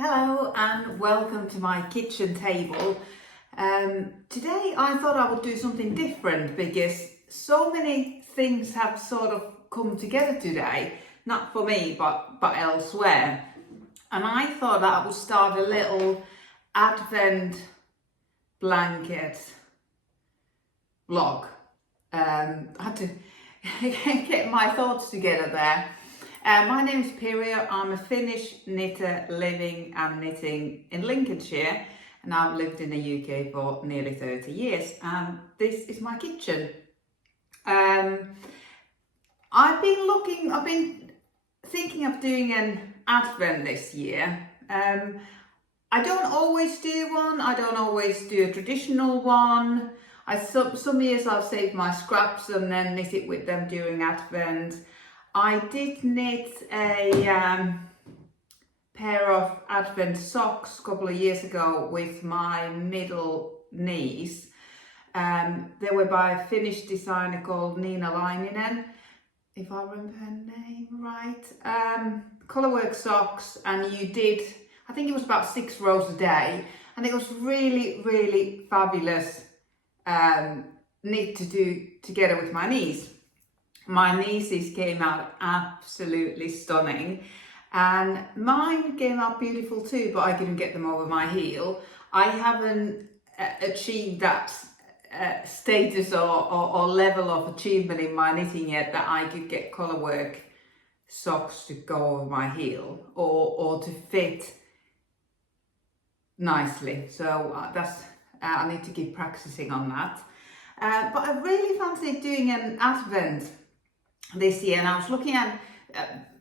Hello and welcome to my kitchen table. Today I thought I would do something different because so many things have sort of come together today, not for me but elsewhere. And I thought that I would start a little advent blanket vlog. I had to get my thoughts together there. My name is Pirjo. I'm a Finnish knitter living and knitting in Lincolnshire, and I've lived in the UK for nearly 30 years, and this is my kitchen. I've been thinking of doing an advent this year. I don't always do one, I don't always do a traditional one. Some years I've saved my scraps and then knit it with them during advent. I did knit a pair of advent socks a couple of years ago with my middle niece. They were by a Finnish designer called Nina Laininen, if I remember her name right. Colourwork socks, and I think it was about 6 rows a day, and it was really fabulous knit to do together with my niece. My nieces came out absolutely stunning, and mine came out beautiful too, but I couldn't get them over my heel. I haven't achieved that status or level of achievement in my knitting yet that I could get colourwork socks to go over my heel or to fit nicely. So I need to keep practicing on that. But I really fancied doing an advent this year, and I was looking at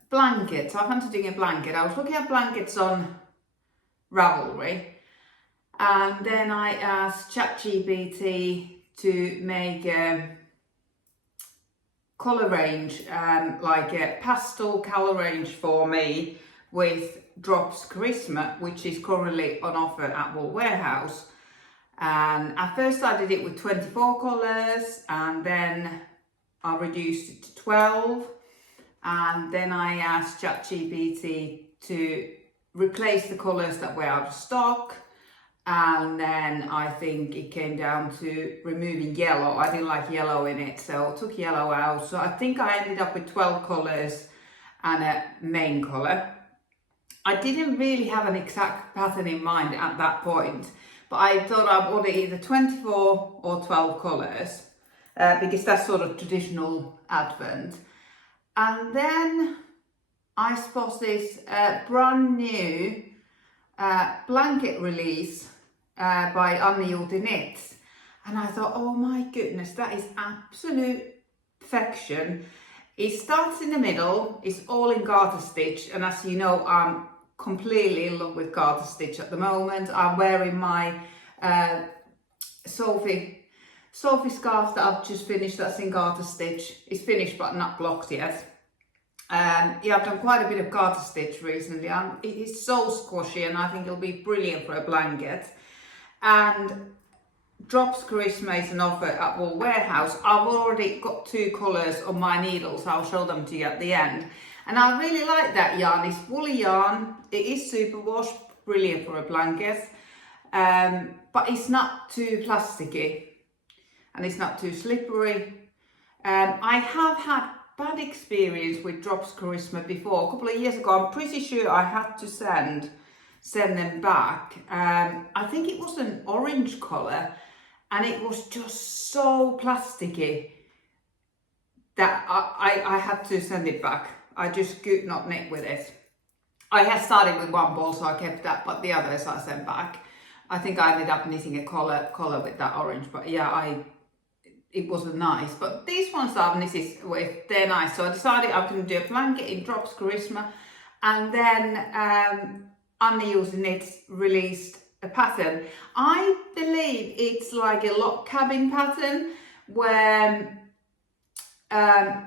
blankets. I fancied doing a blanket. I was looking at blankets on Ravelry, and then I asked ChatGPT to make a colour range, like a pastel colour range for me with Drops Charisma, which is currently on offer at Wool Warehouse. And at first I did it with 24 colours, and then I reduced it to 12, and then I asked ChatGPT to replace the colours that were out of stock, and then I think it came down to removing yellow. I didn't like yellow in it, so I took yellow out. So I think I ended up with 12 colours and a main colour. I didn't really have an exact pattern in mind at that point, but I thought I would order either 24 or 12 colours. Because that's sort of traditional advent. And then I suppose this brand new blanket release by Anni Juuti Knits, and I thought, oh my goodness, that is absolute perfection. It starts in the middle, it's all in garter stitch, and as you know, I'm completely in love with garter stitch at the moment. I'm wearing my Sophie Scarf that I've just finished, that's in garter stitch. It's finished but not blocked yet. Yeah, I've done quite a bit of garter stitch recently, and it is so squashy, and I think it'll be brilliant for a blanket. And Drops Charisma is an offer at Wool Warehouse. I've already got 2 colours on my needles, I'll show them to you at the end. And I really like that yarn. It's woolly yarn, it is superwash, brilliant for a blanket, but it's not too plasticky. And it's not too slippery. I have had bad experience with Drops Charisma before. A couple of years ago, I'm pretty sure I had to send them back. I think it was an orange colour, and it was just so plasticky that I had to send it back. I just could not knit with it. I had started with one ball, so I kept that, but the others I sent back. I think I ended up knitting a collar with that orange, but yeah, it wasn't nice. But these ones that I've knitted with, they're nice. So I decided I was going to do a blanket in Drops Charisma, and then Anni Juuti Knits released a pattern. I believe it's like a log cabin pattern where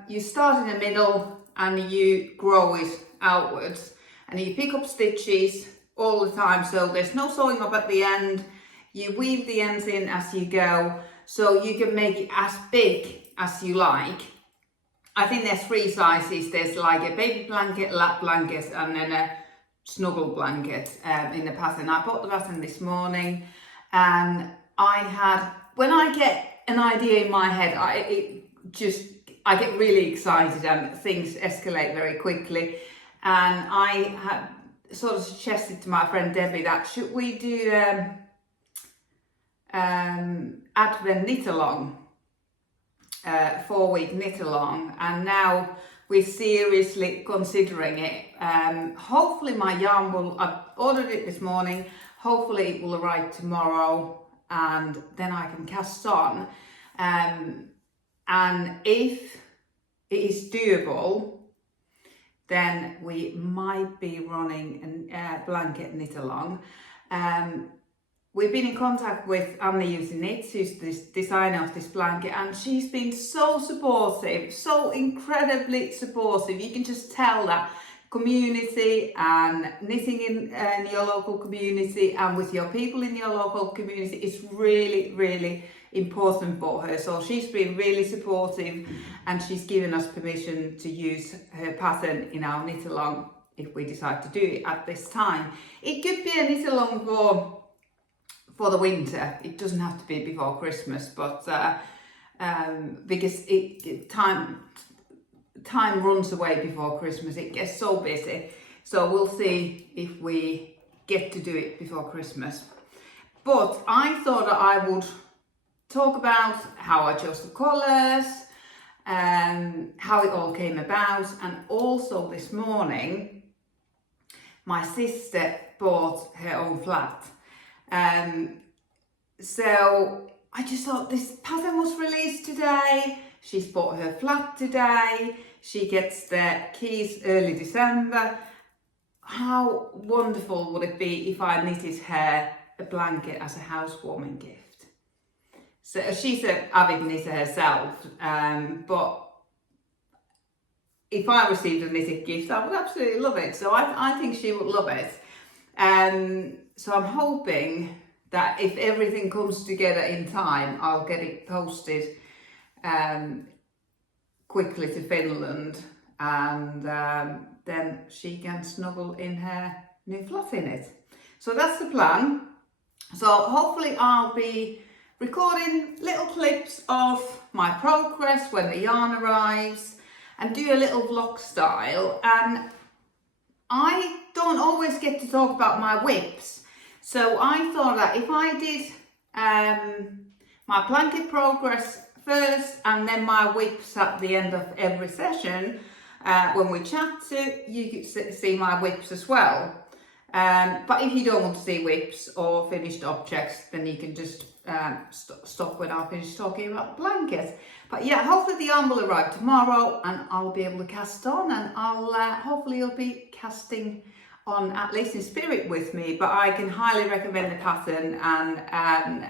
you start in the middle and you grow it outwards, and you pick up stitches all the time, so there's no sewing up at the end. You weave the ends in as you go, so you can make it as big as you like. I think there's 3 sizes. There's like a baby blanket, lap blanket, and then a snuggle blanket in the pattern. I bought the pattern this morning, and when I get an idea in my head, I get really excited and things escalate very quickly. And I had sort of suggested to my friend Debbie that should we do Advent knit along, 4-week knit along, and now we're seriously considering it. Hopefully my yarn I ordered it this morning, hopefully it will arrive tomorrow, and then I can cast on. And if it is doable, then we might be running a blanket knit along. We've been in contact with Anna Using Knits, who's the designer of this blanket, and she's been so supportive, so incredibly supportive. You can just tell that community and knitting in your local community and with your people in your local community is really, really important for her. So she's been really supportive, and she's given us permission to use her pattern in our knit along if we decide to do it at this time. It could be a knit along for the winter. It doesn't have to be before Christmas, but because time runs away before Christmas, it gets so busy. So we'll see if we get to do it before Christmas. But I thought that I would talk about how I chose the colours, how it all came about, and also this morning my sister bought her own flat. So I just thought this pattern was released today. She's bought her flat today. She gets the keys early December. How wonderful would it be if I knitted her a blanket as a housewarming gift? So she's an avid knitter herself, but if I received a knitted gift, I would absolutely love it. So I think she would love it. So I'm hoping that if everything comes together in time, I'll get it posted quickly to Finland, and then she can snuggle in her new flat in it. So that's the plan. So hopefully I'll be recording little clips of my progress when the yarn arrives and do a little vlog style. And I don't always get to talk about my whips. So I thought that if I did my blanket progress first and then my whips at the end of every session, when we chat, you could see my whips as well. But if you don't want to see whips or finished objects, then you can just stop when I finish talking about the blanket. But yeah, hopefully the yarn will arrive tomorrow and I'll be able to cast on, and hopefully you'll be casting on at least in spirit with me. But I can highly recommend the pattern, and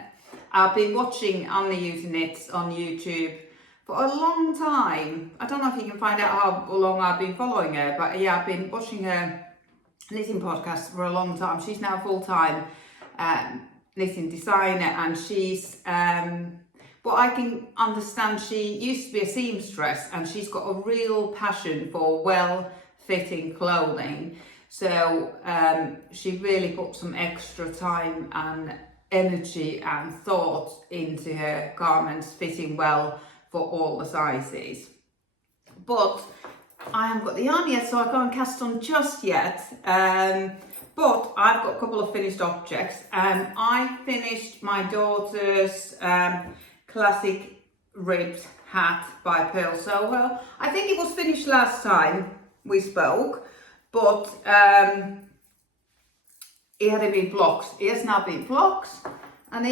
I've been watching Anna Using Knits on YouTube for a long time. I don't know if you can find out how long I've been following her, but yeah, I've been watching her knitting podcast for a long time. She's now full-time knitting designer, and she's what I can understand, she used to be a seamstress, and she's got a real passion for well-fitting clothing. So she really put some extra time and energy and thought into her garments fitting well for all the sizes. But I haven't got the yarn yet, so I can't cast on just yet. But I've got a couple of finished objects. I finished my daughter's classic ribbed hat by Pearl Soho. I think it was finished last time we spoke, but it had been blocked. It has now been blocked, and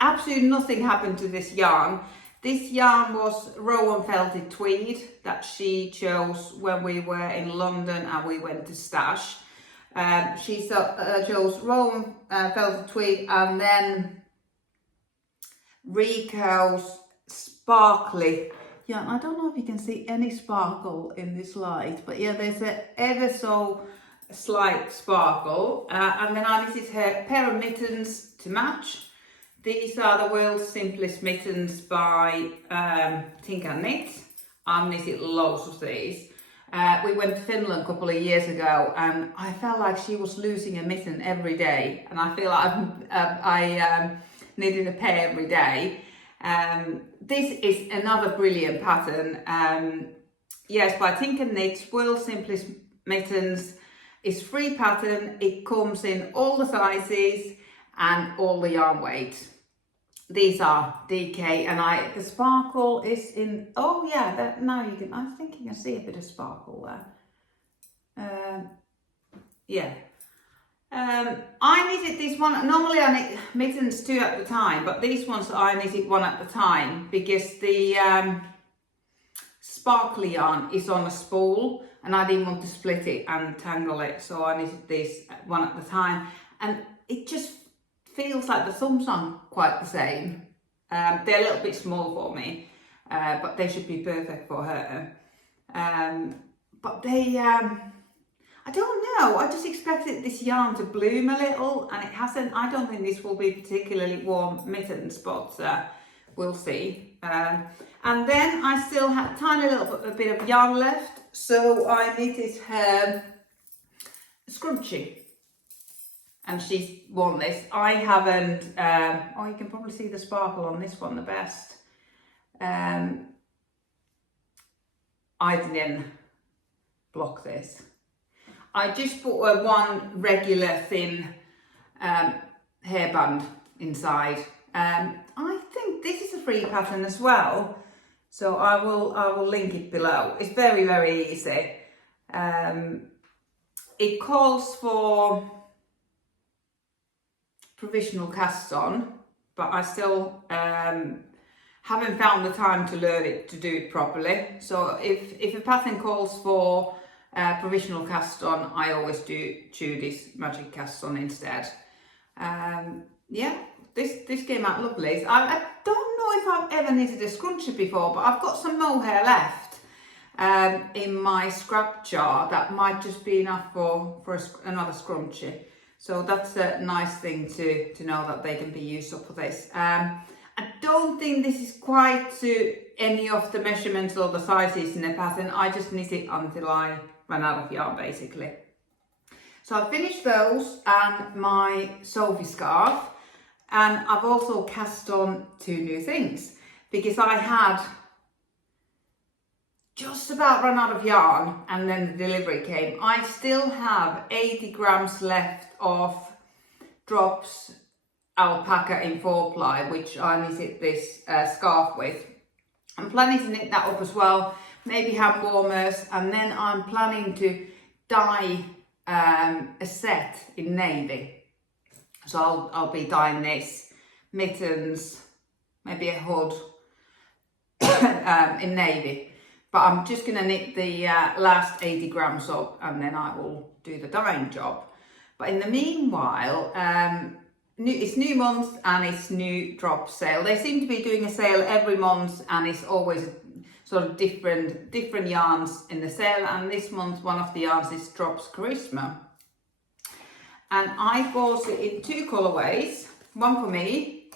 absolutely nothing happened to this yarn. This yarn was Rowan Felted Tweed that she chose when we were in London and we went to Stash. She chose Rowan Felted Tweed, and then Rico's sparkly yarn. I don't know if you can see any sparkle in this light, but yeah, there's an ever so slight sparkle. And then I knitted her pair of mittens to match. These are the world's simplest mittens by Think and Knit. I've knitted loads of these. We went to Finland a couple of years ago, and I felt like she was losing a mitten every day, and I feel like I needed a pair every day. This is another brilliant pattern. Yes, by Think and Knit, World's Simplest Mittens. It's free pattern. It comes in all the sizes and all the yarn weights. These are DK, and the sparkle is in, oh yeah, that now you can, I think you can see a bit of sparkle there. Yeah. I knitted this one, normally I knit mittens 2 at a time, but these ones I knitted 1 at a time because the sparkly yarn is on a spool and I didn't want to split it and tangle it, so I knitted this 1 at a time, and it just feels like the thumbs aren't quite the same. They're a little bit small for me, but they should be perfect for her. But they, I don't know, I just expected this yarn to bloom a little, and it hasn't. I don't think this will be particularly warm mittens, but we'll see. And then I still had a tiny little bit of yarn left, so I knitted her scrunchie. And she's worn this. I haven't, oh, you can probably see the sparkle on this one the best. I didn't block this. I just put one regular thin hairband inside. I think this is a free pattern as well, so I will link it below. It's very, very easy. It calls for provisional cast on, but I still haven't found the time to learn it, to do it properly. So if a pattern calls for provisional cast on, I always choose this magic cast on instead. Yeah, this came out lovely. I don't know if I've ever knitted a scrunchie before, but I've got some mohair left in my scrap jar that might just be enough for another scrunchie. So that's a nice thing to know that they can be used up for this. I don't think this is quite to any of the measurements or the sizes in the pattern. I just knit it until I ran out of yarn, basically. So I've finished those and my Sophie Scarf, and I've also cast on 2 new things because I had just about run out of yarn and then the delivery came. I still have 80 grams left of Drops alpaca in 4-ply, which I knitted this scarf with. I'm planning to knit that up as well, maybe hand warmers, and then I'm planning to dye a set in navy. So I'll be dyeing this, mittens, maybe a hood in navy. But I'm just going to knit the last 80 grams up and then I will do the dyeing job. But in the meanwhile, it's new month and it's new drop sale. They seem to be doing a sale every month and it's always sort of different yarns in the sale. And this month, one of the yarns is Drops Charisma. And I bought it in 2 colorways. One for me.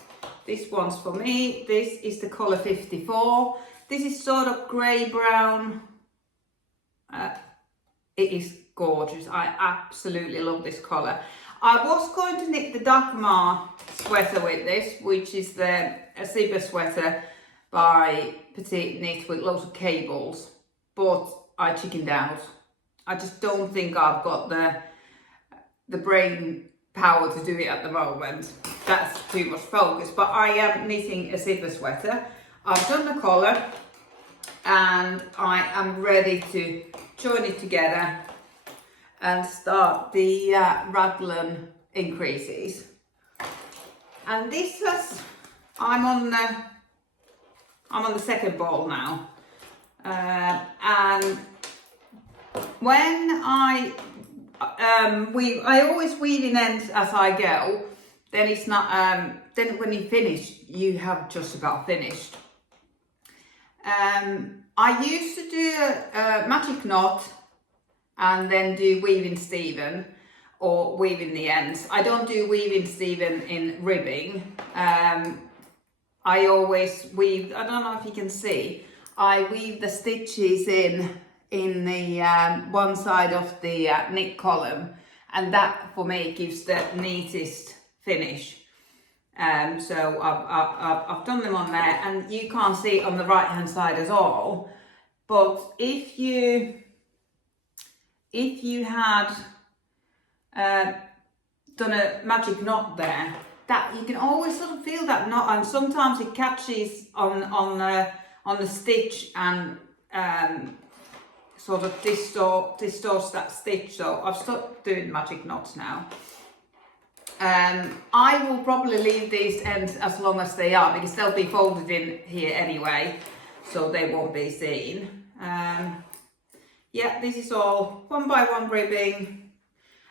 This one's for me. This is the color 54. This is sort of grey-brown. It is gorgeous. I absolutely love this colour. I was going to knit the Dagmar sweater with this, which is a zipper sweater by Petite Knit with lots of cables, but I chickened out. I just don't think I've got the brain power to do it at the moment. That's too much focus, but I am knitting a zipper sweater. I've done the collar and I am ready to join it together and start the raglan increases. And this was, I'm on the second ball now, and when I always weave in ends as I go. Then it's not. Then when you finish, you have just about finished. I used to do a magic knot and then do weaving Steven or weaving the ends. I don't do weaving Steven in ribbing. I always weave, I don't know if you can see, I weave the stitches in in the one side of the knit column, and that for me gives the neatest finish. So I've done them on there, and you can't see it on the right hand side at all, but if you had done a magic knot there, that you can always sort of feel that knot, and sometimes it catches on the stitch and sort of distorts that stitch. So I've stopped doing magic knots now. I will probably leave these ends as long as they are, because they'll be folded in here anyway, so they won't be seen. Yeah, this is all 1x1 ribbing,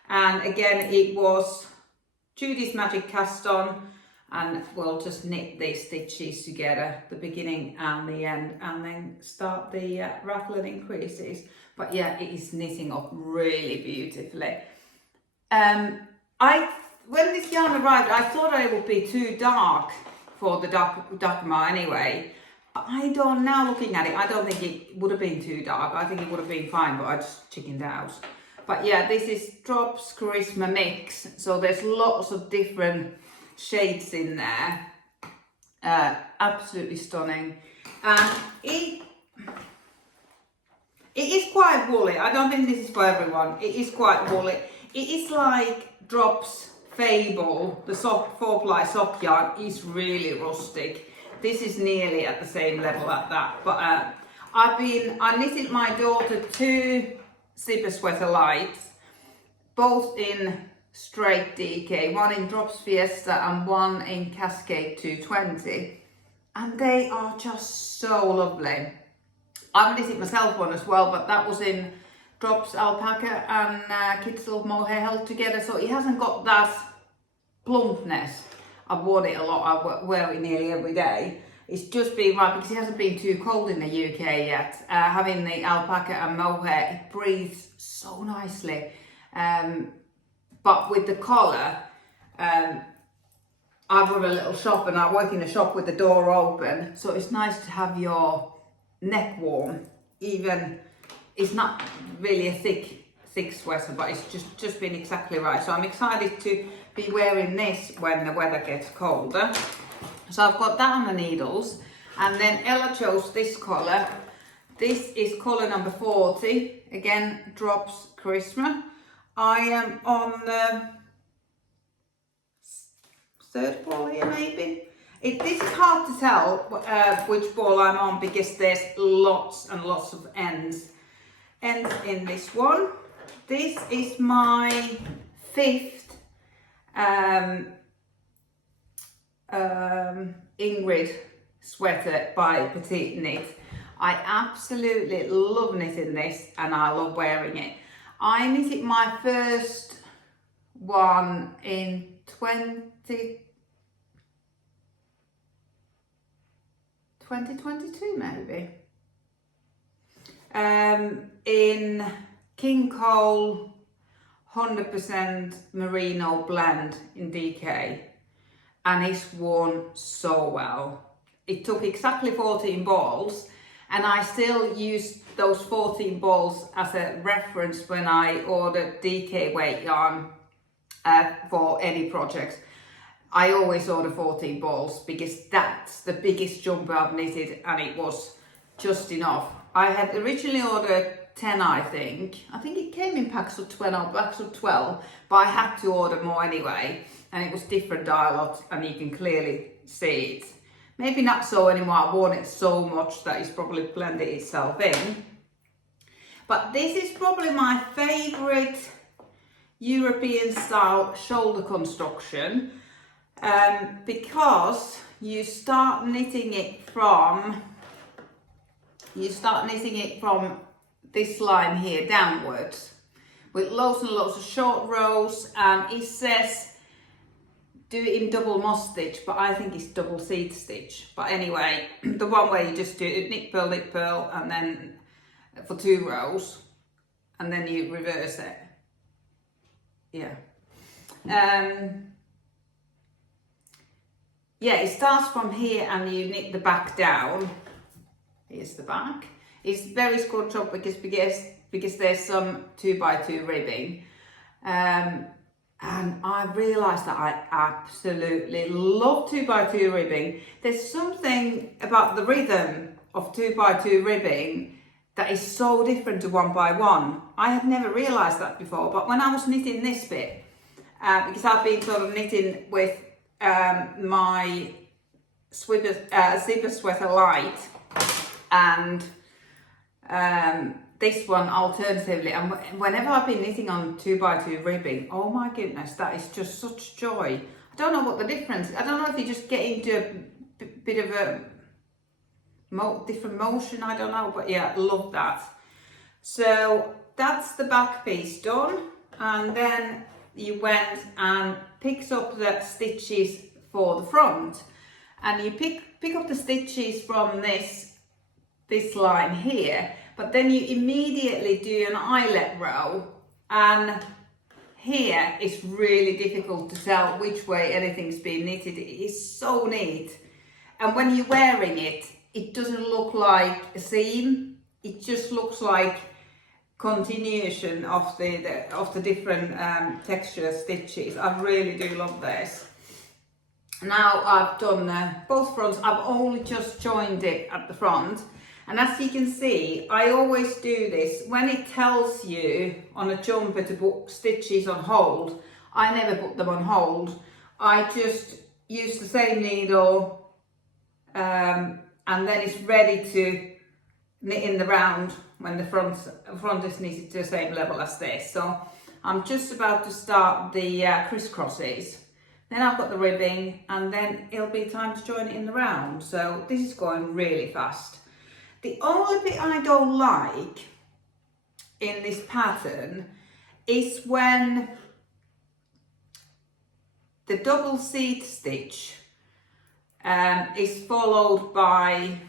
and again it was Judy's magic cast on, and we'll just knit these stitches together, the beginning and the end, and then start the ruffle and increases. But yeah, it is knitting up really beautifully. When this yarn arrived, I thought it would be too dark for the Dakma anyway. But I don't, now looking at it, I don't think it would have been too dark. I think it would have been fine, but I just chickened out. But yeah, this is Drops Charisma Mix. So there's lots of different shades in there. Absolutely stunning. And it is quite woolly. I don't think this is for everyone. It is quite woolly. It is like Drops Fable, the 4-ply sock yarn is really rustic. This is nearly at the same level at that. But I knitted my daughter 2 zipper sweater lights, both in straight DK, one in Drops Fiesta and one in Cascade 220, and they are just so lovely. I've knitted myself one as well, but that was in Drops Alpaca and Kids Love Mohair held together, so it hasn't got that plumpness. I've worn it a lot, I wear it nearly every day. It's just been right because it hasn't been too cold in the UK yet. Having the alpaca and mohair, it breathes so nicely. But with the collar, I run a little shop and I work in a shop with the door open, so it's nice to have your neck warm. Even it's not really a thick sweater, but it's just been exactly right. So I'm excited to be wearing this when the weather gets colder. So I've got that on the needles, and then Ella chose this colour. This is colour number 40, again Drops Charisma. I am on the 3rd ball here maybe. This is hard to tell which ball I'm on because there's lots and lots of ends in this one. This is my 5th Ingrid sweater by Petite Knit. I absolutely love knitting this and I love wearing it. I knitted my first one in 2022 maybe. In King Cole 100% merino blend in DK, and it's worn so well. It took exactly 14 balls, and I still use those 14 balls as a reference when I order DK weight yarn for any project. I always order 14 balls because that's the biggest jumper I've knitted, and it was just enough. I had originally ordered 10, I think it came in packs of 12 packs of 12, but I had to order more anyway, and it was different dialogues, and you can clearly see it. Maybe not so anymore, I've worn it so much that it's probably blended itself in. But this is probably my favourite European style shoulder construction, because you start knitting it from this line here downwards with loads and loads of short rows, and it says do it in double moss stitch, but I think it's double seed stitch. But anyway, the one where you just do knit purl, and then for 2 rows, and then you reverse it. Yeah. Yeah, it starts from here and you knit the back down. Here's the back. It's very square job because there's some 2x2 ribbing. And I realised that I absolutely love 2x2 ribbing. There's something about the rhythm of 2x2 ribbing that is so different to 1x1. I had never realised that before, but when I was knitting this bit, because I've been sort of knitting with my zipper sweater light and this one alternatively, and whenever I've been knitting on 2x2 ribbing, oh my goodness, that is just such joy. I don't know what the difference is. I don't know if you just get into a bit of a different motion, I don't know, but yeah, love that. So that's the back piece done, and then you went and picked up the stitches for the front, and you pick up the stitches from this line here, but then you immediately do an eyelet row, and here it's really difficult to tell which way anything's been knitted. It is so neat, and when you're wearing it, it doesn't look like a seam, it just looks like continuation of the different texture stitches. I really do love this. Now I've done both fronts. I've only just joined it at the front, and as you can see, I always do this when it tells you on a jumper to put stitches on hold. I never put them on hold. I just use the same needle and then it's ready to knit in the round when the front is knitted to the same level as this. So I'm just about to start the crisscrosses. Then I've got the ribbing, and then it'll be time to join it in the round. So this is going really fast. The only bit I don't like in this pattern is when the double seat stitch is followed by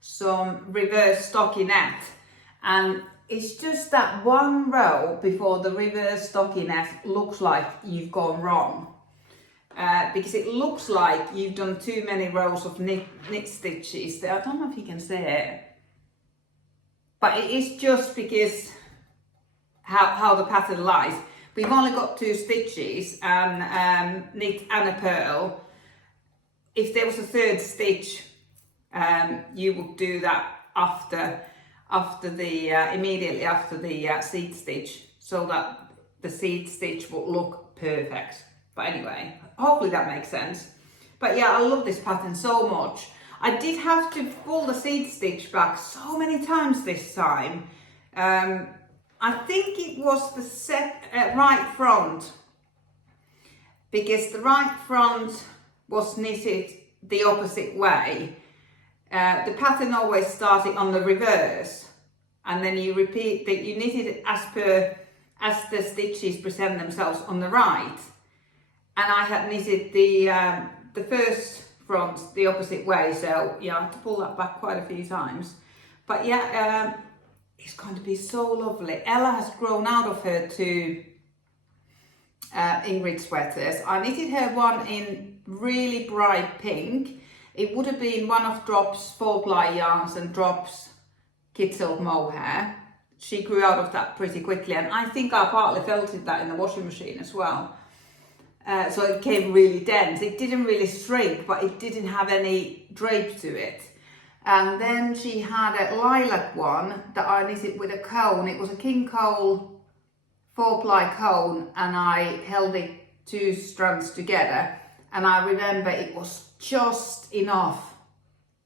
some reverse stockinette, and it's just that one row before the reverse stockinette looks like you've gone wrong, because it looks like you've done too many rows of knit stitches. I don't know if you can see it, but it is just because how the pattern lies. We've only got 2 stitches and knit and a purl. If there was a 3rd stitch, you would do that immediately after the seed stitch, so that the seed stitch will look perfect. But anyway, hopefully that makes sense. But yeah, I love this pattern so much. I did have to pull the seed stitch back so many times this time. I think it was the right front, because the right front was knitted the opposite way. The pattern always started on the reverse, and then you repeat that you knit it as the stitches present themselves on the right. And I had knitted the first front the opposite way, so yeah, I had to pull that back quite a few times. But yeah, it's going to be so lovely. Ella has grown out of her 2 Ingrid sweaters. I knitted her one in really bright pink. It would have been one of Drop's 4-ply yarns and Drop's kid silk mohair. She grew out of that pretty quickly, and I think I partly felted that in the washing machine as well. So it came really dense. It didn't really shrink, but it didn't have any drape to it. And then she had a lilac one that I knitted with a cone. It was a King Cole 4-ply cone, and I held it 2 strands together. And I remember it was just enough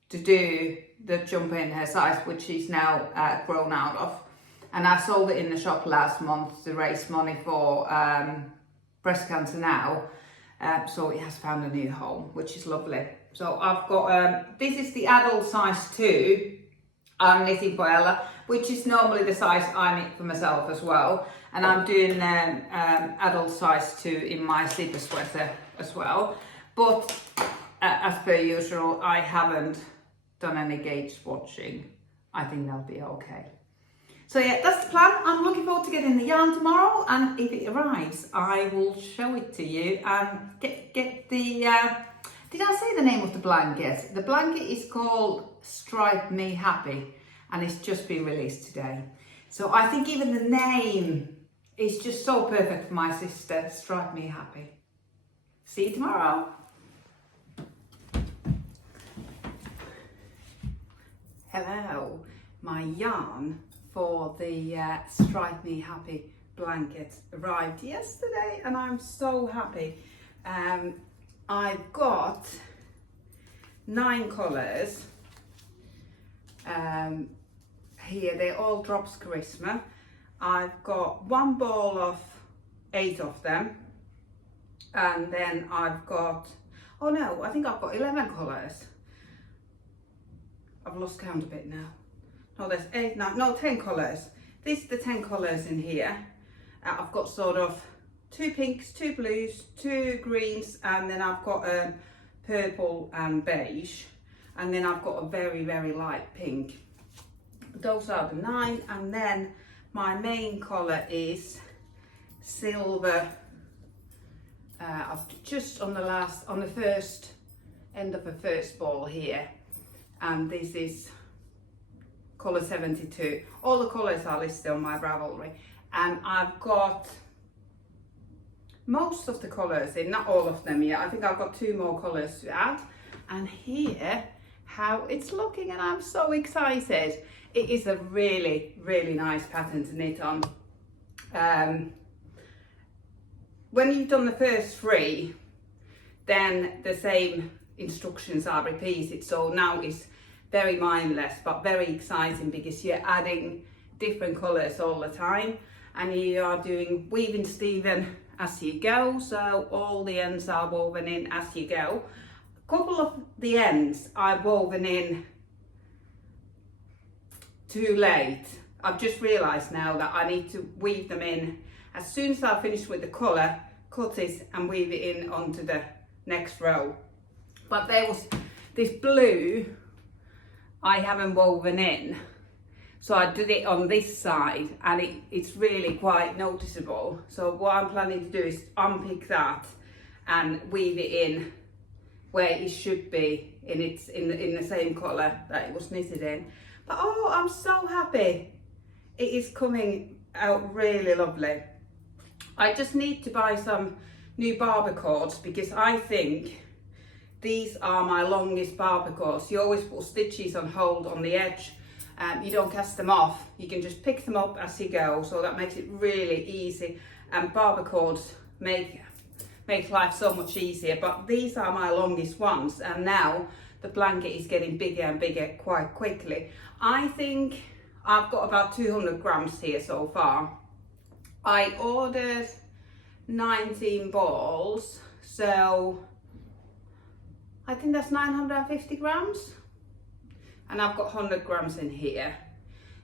to do the jumper in her size, which she's now grown out of. And I sold it in the shop last month to raise money for breast cancer now. So it has found a new home, which is lovely. So I've got, this is the adult size 2 I'm knitting for Ella, which is normally the size I knit for myself as well. And I'm doing adult size 2 in my zipper sweater as well. But as per usual, I haven't done any gauge swatching. I think that'll be okay. So yeah, that's the plan. I'm looking forward to getting the yarn tomorrow, and if it arrives, I will show it to you and get the, did I say the name of the blanket? The blanket is called Stripe Me Happy, and it's just been released today. So I think even the name is just so perfect for my sister, Stripe Me Happy. See you tomorrow. Hello, my yarn for the Stripe Me Happy blanket arrived yesterday and I'm so happy. I've got 9 colours here, they're all Drops Charisma. I've got 1 ball of 8 of them, and then I've got, oh no, I think I've got 11 colours. I've lost count a bit now. No, there's 8, 9, no, 10 colours. These are the 10 colours in here. I've got sort of 2 pinks, 2 blues, 2 greens, and then I've got purple and beige, and then I've got a very, very light pink. Those are the 9, and then my main colour is silver. I've just on the first end of the first ball here, and this is colour 72. All the colours are listed on my Ravelry, and I've got most of the colours in, not all of them yet. I think I've got 2 more colours to add, and here how it's looking, and I'm so excited. It is a really, really nice pattern to knit on. When you've done the first 3, then the same instructions are repeated, so now it's very mindless but very exciting because you're adding different colours all the time, and you are doing weaving Steven as you go, so all the ends are woven in as you go. A couple of the ends I've woven in too late. I've just realised now that I need to weave them in as soon as I finish with the colour, cut it and weave it in onto the next row. But there was this blue I haven't woven in, so I did it on this side, and it's really quite noticeable. So what I'm planning to do is unpick that and weave it in where it should be in the same colour that it was knitted in. But oh, I'm so happy. It is coming out really lovely. I just need to buy some new barber cords because I think these are my longest barber cords. You always put stitches on hold on the edge. You don't cast them off. You can just pick them up as you go. So that makes it really easy. And barber cords make life so much easier. But these are my longest ones. And now the blanket is getting bigger and bigger quite quickly. I think I've got about 200 grams here so far. I ordered 19 balls, so I think that's 950 grams. And I've got 100 grams in here.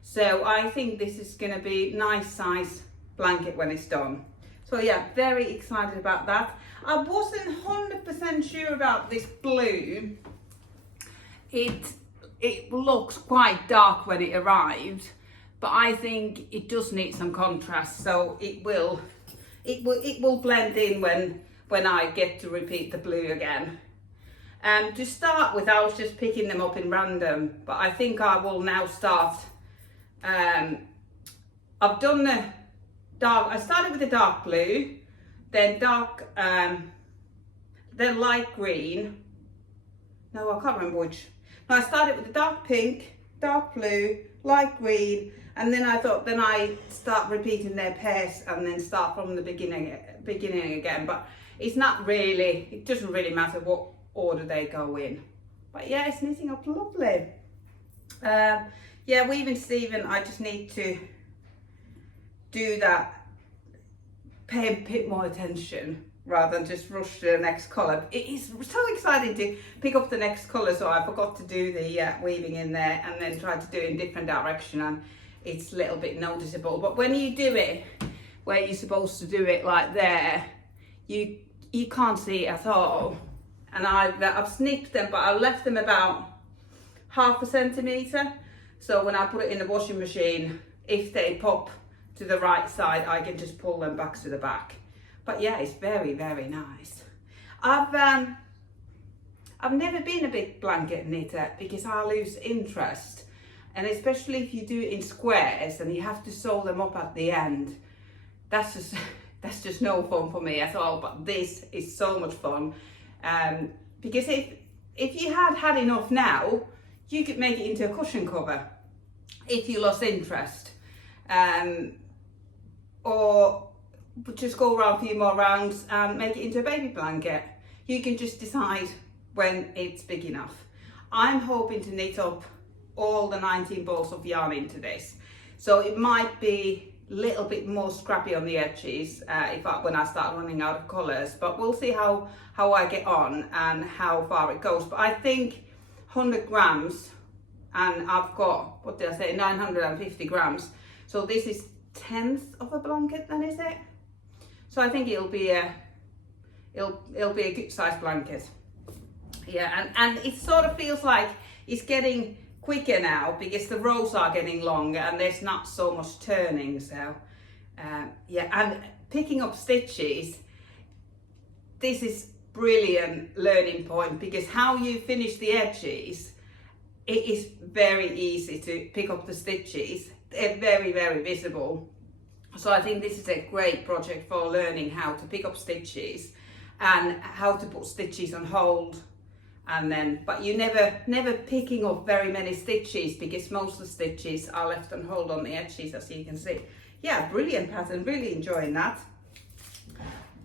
So I think this is gonna be nice size blanket when it's done. So yeah, very excited about that. I wasn't 100% sure about this blue. It looks quite dark when it arrived, but I think it does need some contrast, so it will blend in when I get to repeat the blue again. To start with, I was just picking them up in random, but I think I will now start. I've done the dark. I started with the dark blue, then then light green. No, I can't remember which. No, I started with the dark pink, dark blue, light green, and then I thought then I start repeating their pairs and then start from the beginning again. But it's not really. It doesn't really matter what order they go in. But yeah, it's knitting up lovely. Yeah, weaving Steven, I just need to do that, pay a bit more attention rather than just rush to the next colour. It is so exciting to pick up the next colour, so I forgot to do the weaving in there and then try to do it in different direction, and it's a little bit noticeable. But when you do it where you're supposed to do it like there, you can't see it at all. And I've snipped them, but I left them about 1/2 centimetre. So when I put it in the washing machine, if they pop to the right side, I can just pull them back to the back. But yeah, it's very, very nice. I've never been a big blanket knitter because I lose interest. And especially if you do it in squares and you have to sew them up at the end. That's just no fun for me at all, but this is so much fun. Because if you had enough now, you could make it into a cushion cover if you lost interest. Or just go around a few more rounds and make it into a baby blanket. You can just decide when it's big enough. I'm hoping to knit up all the 19 balls of yarn into this. So it might be a little bit more scrappy on the edges when I start running out of colours, but we'll see how I get on and how far it goes. But I think 100 grams, and I've got, what did I say, 950 grams. So this is 1/10 of a blanket then, is it? So I think it'll be a good sized blanket. Yeah, and it sort of feels like it's getting quicker now because the rows are getting longer and there's not so much turning. So yeah, and picking up stitches, this is brilliant learning point because how you finish the edges, it is very easy to pick up the stitches. They're very, very visible. So I think this is a great project for learning how to pick up stitches and how to put stitches on hold. And then, but you never picking up very many stitches because most of the stitches are left on hold on the edges, as you can see. Yeah, brilliant pattern, really enjoying that.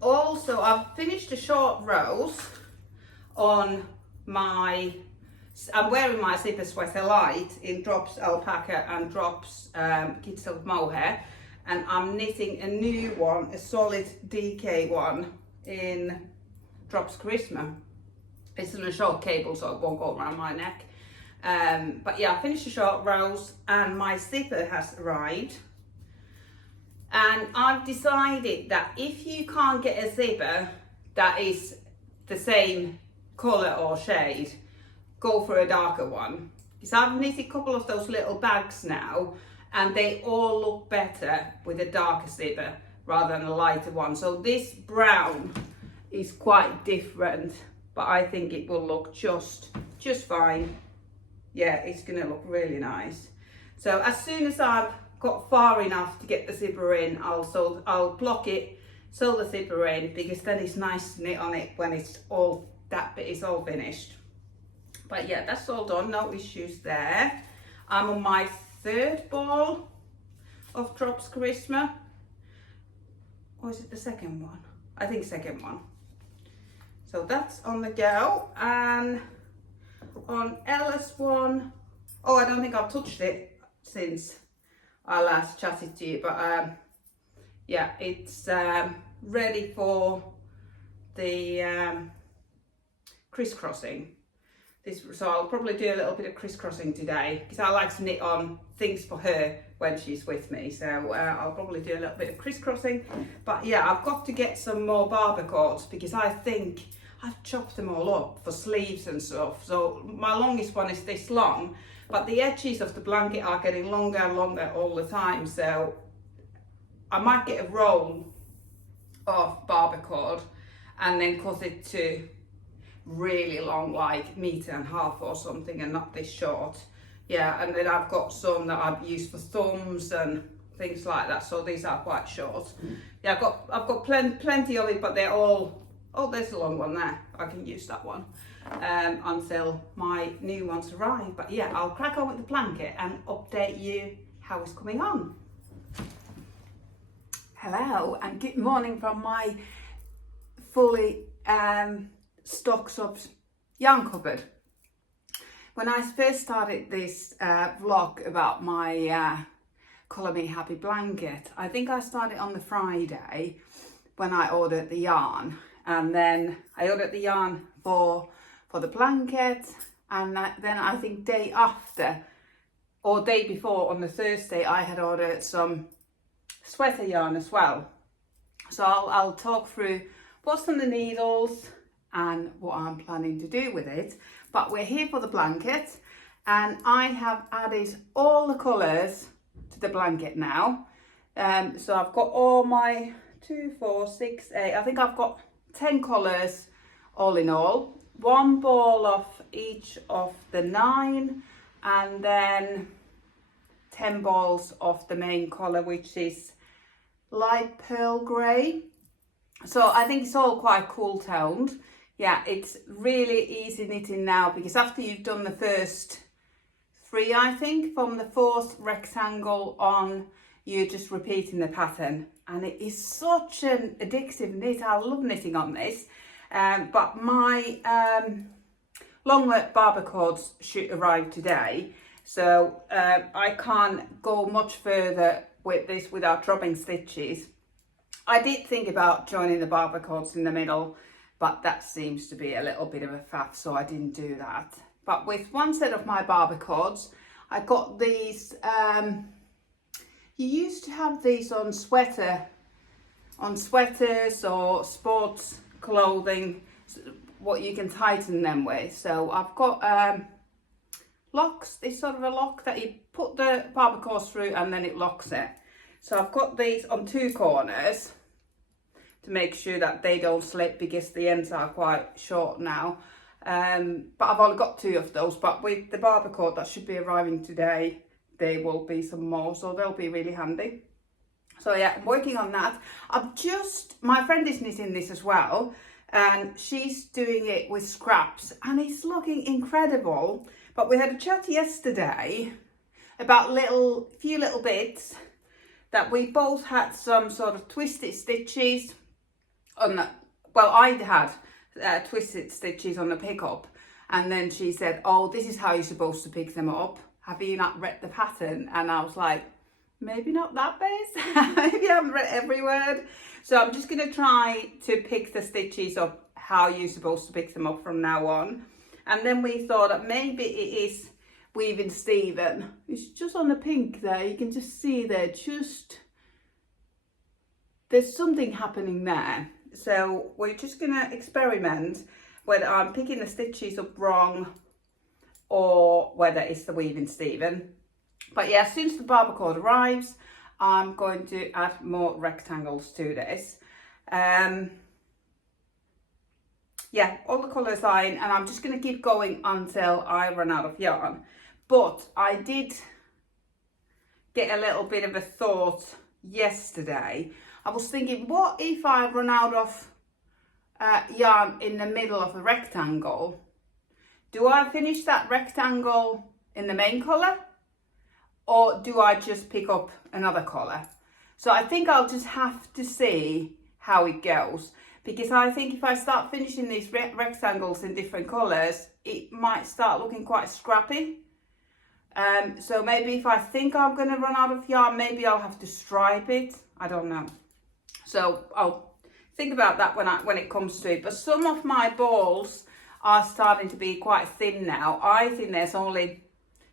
Also, I've finished the short rows on my, I'm wearing my zipper sweater light in Drops Alpaca and Drops Kid Silk Mohair, and I'm knitting a new one, a solid DK one in Drops Charisma. It's in a short cable so it won't go around my neck. But yeah, I finished the short rows and my zipper has arrived. And I've decided that if you can't get a zipper that is the same colour or shade, go for a darker one. Because I've knitted a couple of those little bags now and they all look better with a darker zipper rather than a lighter one. So this brown is quite different, but I think it will look just fine. Yeah, it's gonna look really nice. So as soon as I've got far enough to get the zipper in, I'll block it, sew the zipper in, because then it's nice to knit on it when it's all, that bit is all finished. But yeah, that's all done, no issues there. I'm on my 3rd ball of Drops Charisma. Or is it the 2nd one? I think 2nd one. So that's on the go. And on Ella's one, oh, I don't think I've touched it since I last chatted to you, but yeah, it's ready for the crisscrossing. So I'll probably do a little bit of crisscrossing today because I like to knit on things for her when she's with me. So I'll probably do a little bit of crisscrossing. But yeah, I've got to get some more barber cords because I think I've chopped them all up for sleeves and stuff. So my longest one is this long, but the edges of the blanket are getting longer and longer all the time. So I might get a roll of barber cord and then cut it to really long, like 1.5 meters or something, and not this short. Yeah, and then I've got some that I've used for thumbs and things like that, so these are quite short. Yeah, I've got plenty of it, but they're all, oh, there's a long one there, I can use that one until my new ones arrive. But yeah, I'll crack on with the blanket and update you how it's coming on. Hello and good morning from my fully stocked up yarn cupboard. When I first started this vlog about my Colour Me Happy blanket, I think I started on the Friday when I ordered the yarn, and then I ordered the yarn for the blanket, and then I think day after or day before on the Thursday I had ordered some sweater yarn as well. So I'll talk through what's on the needles and what I'm planning to do with it. But we're here for the blanket, and I have added all the colours to the blanket now. So I've got all my 2, 4, 6, 8, I think I've got 10 colours all in all. one ball of each of the 9 and then 10 balls of the main colour, which is light pearl grey. So I think it's all quite cool toned. Yeah, it's really easy knitting now, because after you've done the first 3, I think, from the 4th rectangle on, you're just repeating the pattern. And it is such an addictive knit. I love knitting on this. But my long work barber cords should arrive today. So I can't go much further with this without dropping stitches. I did think about joining the barber cords in the middle, but that seems to be a little bit of a faff, so I didn't do that. But with one set of my barber cords, I got these, you used to have these on sweaters or sports clothing, what you can tighten them with. So I've got locks, this sort of a lock that you put the barber cords through and then it locks it. So I've got these on 2 corners to make sure that they don't slip, because the ends are quite short now. But I've only got 2 of those, but with the barber cord that should be arriving today, there will be some more, so they'll be really handy. So yeah, I'm working on that. My friend is knitting this as well, and she's doing it with scraps, and it's looking incredible. But we had a chat yesterday about few little bits that we both had some sort of twisted stitches on the, well, I had twisted stitches on the pickup, and then she said, oh, this is how you're supposed to pick them up. Have you not read the pattern? And I was like, maybe not that base. Maybe I haven't read every word. So I'm just going to try to pick the stitches up how you're supposed to pick them up from now on. And then we thought that maybe it is weaving Stephen. It's just on the pink there, you can just see there, there's something happening there. So we're just gonna experiment whether I'm picking the stitches up wrong or whether it's the weaving Stephen. But yeah, as soon as the barber cord arrives, I'm going to add more rectangles to this. Yeah, all the colours are in, and I'm just going to keep going until I run out of yarn. But I did get a little bit of a thought yesterday. I was thinking, what if I run out of yarn in the middle of a rectangle? Do I finish that rectangle in the main colour, or do I just pick up another colour? So I think I'll just have to see how it goes. Because I think if I start finishing these rectangles in different colours, it might start looking quite scrappy. So maybe if I think I'm going to run out of yarn, maybe I'll have to stripe it. I don't know. So I'll think about that when it comes to it. But some of my balls are starting to be quite thin now. I think there's only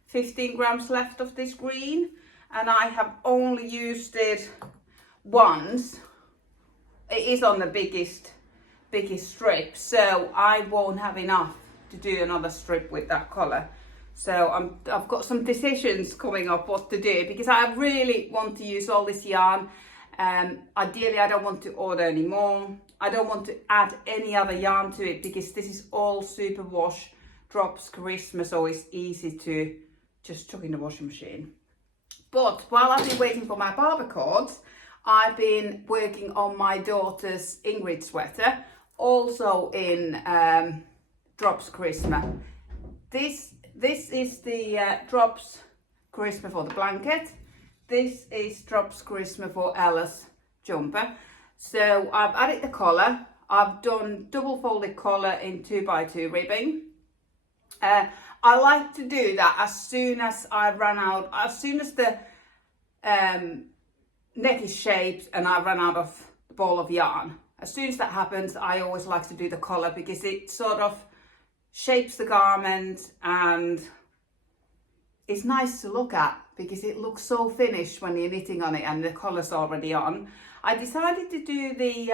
15 grams left of this green, and I have only used it once. It is on the biggest strip, so I won't have enough to do another strip with that colour. So I've got some decisions coming up what to do, because I really want to use all this yarn. Ideally, I don't want to order any more. I don't want to add any other yarn to it, because this is all superwash drops charisma, so it's easy to just chuck in the washing machine. But while I've been waiting for my barber cords, I've been working on my daughter's Ingrid sweater, also in Drops Charisma. This is the Drops Charisma for the blanket. This is Drops Charisma for Ella's jumper. So I've added the collar. I've done double folded collar in 2x2 ribbing. I like to do that as soon as I run out, as soon as the neck is shaped and I run out of the ball of yarn. As soon as that happens, I always like to do the collar, because it sort of shapes the garment and it's nice to look at, because it looks so finished when you're knitting on it and the collar's already on. I decided to do the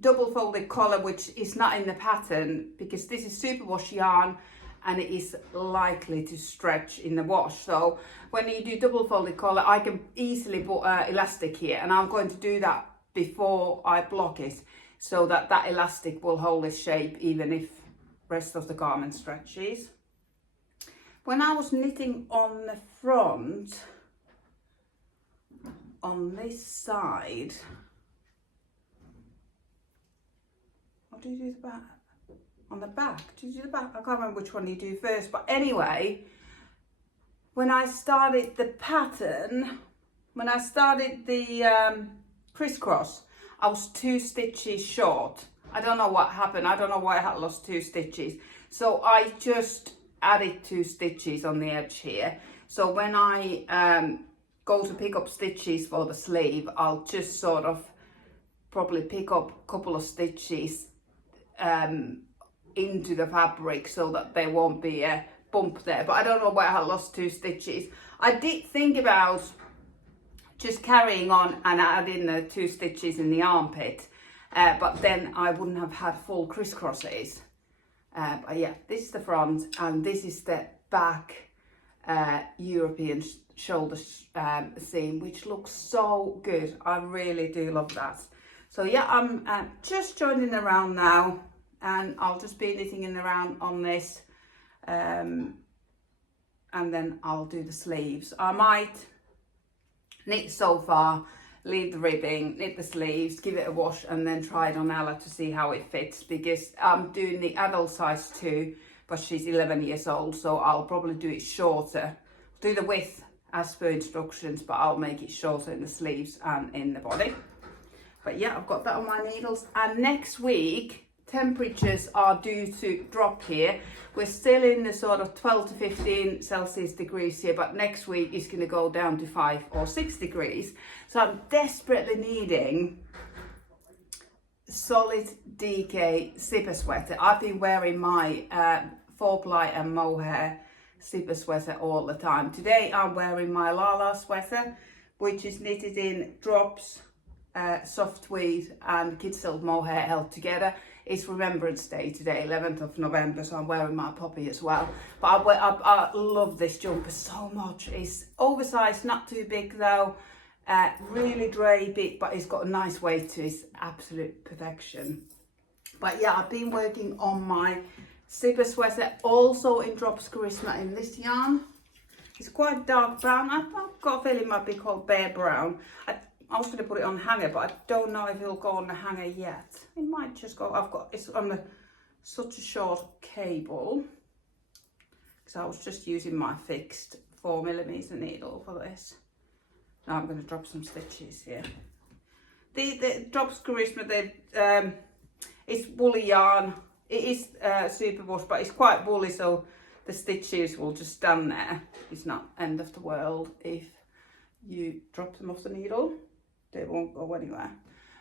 double folded collar, which is not in the pattern, because this is superwash yarn and it is likely to stretch in the wash. So when you do double folded collar, I can easily put elastic here, and I'm going to do that before I block it, so that that elastic will hold its shape even if rest of the garment stretches. When I was knitting on the front, on this side, or do you do the back? On the back, do you do the back? I can't remember which one you do first, but anyway, when I started the pattern, when I started the crisscross, I was 2 stitches short. I don't know what happened. I don't know why I had lost 2 stitches. So I just added 2 stitches on the edge here. So when I go to pick up stitches for the sleeve, I'll just sort of probably pick up a couple of stitches into the fabric so that there won't be a bump there. But I don't know why I had lost 2 stitches. I did think about just carrying on and adding the 2 stitches in the armpit, but then I wouldn't have had full crisscrosses. But yeah, this is the front and this is the back European shoulder seam, which looks so good. I really do love that. So yeah, I'm just joining around now, and I'll just be knitting in the round on this, and then I'll do the sleeves. I might knit so far, leave the ribbing, knit the sleeves, give it a wash, and then try it on Ella to see how it fits, because I'm doing the adult size too, but she's 11 years old, so I'll probably do it shorter. Do the width as per instructions, but I'll make it shorter in the sleeves and in the body. But yeah, I've got that on my needles, and next week temperatures are due to drop here. We're still in the sort of 12 to 15 Celsius degrees here, but next week it's going to go down to 5 or 6 degrees. So I'm desperately needing solid DK zipper sweater. I've been wearing my 4-ply and mohair zipper sweater all the time. Today I'm wearing my Lala sweater, which is knitted in drops, soft tweed and kid silk mohair held together. It's Remembrance Day today, 11th of November, so I'm wearing my poppy as well. But I love this jumper so much. It's oversized, not too big though, really drapey, but it's got a nice weight to it. It's absolute perfection. But yeah, I've been working on my zipper sweater, also in Drops Charisma in this yarn. It's quite dark brown. I've got a feeling it might be called Bear Brown. I was going to put it on hanger, but I don't know if it'll go on the hanger yet. It might just go. It's on such a short cable, because I was just using my fixed 4mm needle for this. Now I'm going to drop some stitches here. The Drops Charisma, it's woolly yarn. It is superwash, but it's quite woolly, so the stitches will just stand there. It's not end of the world if you drop them off the needle. They won't go anywhere.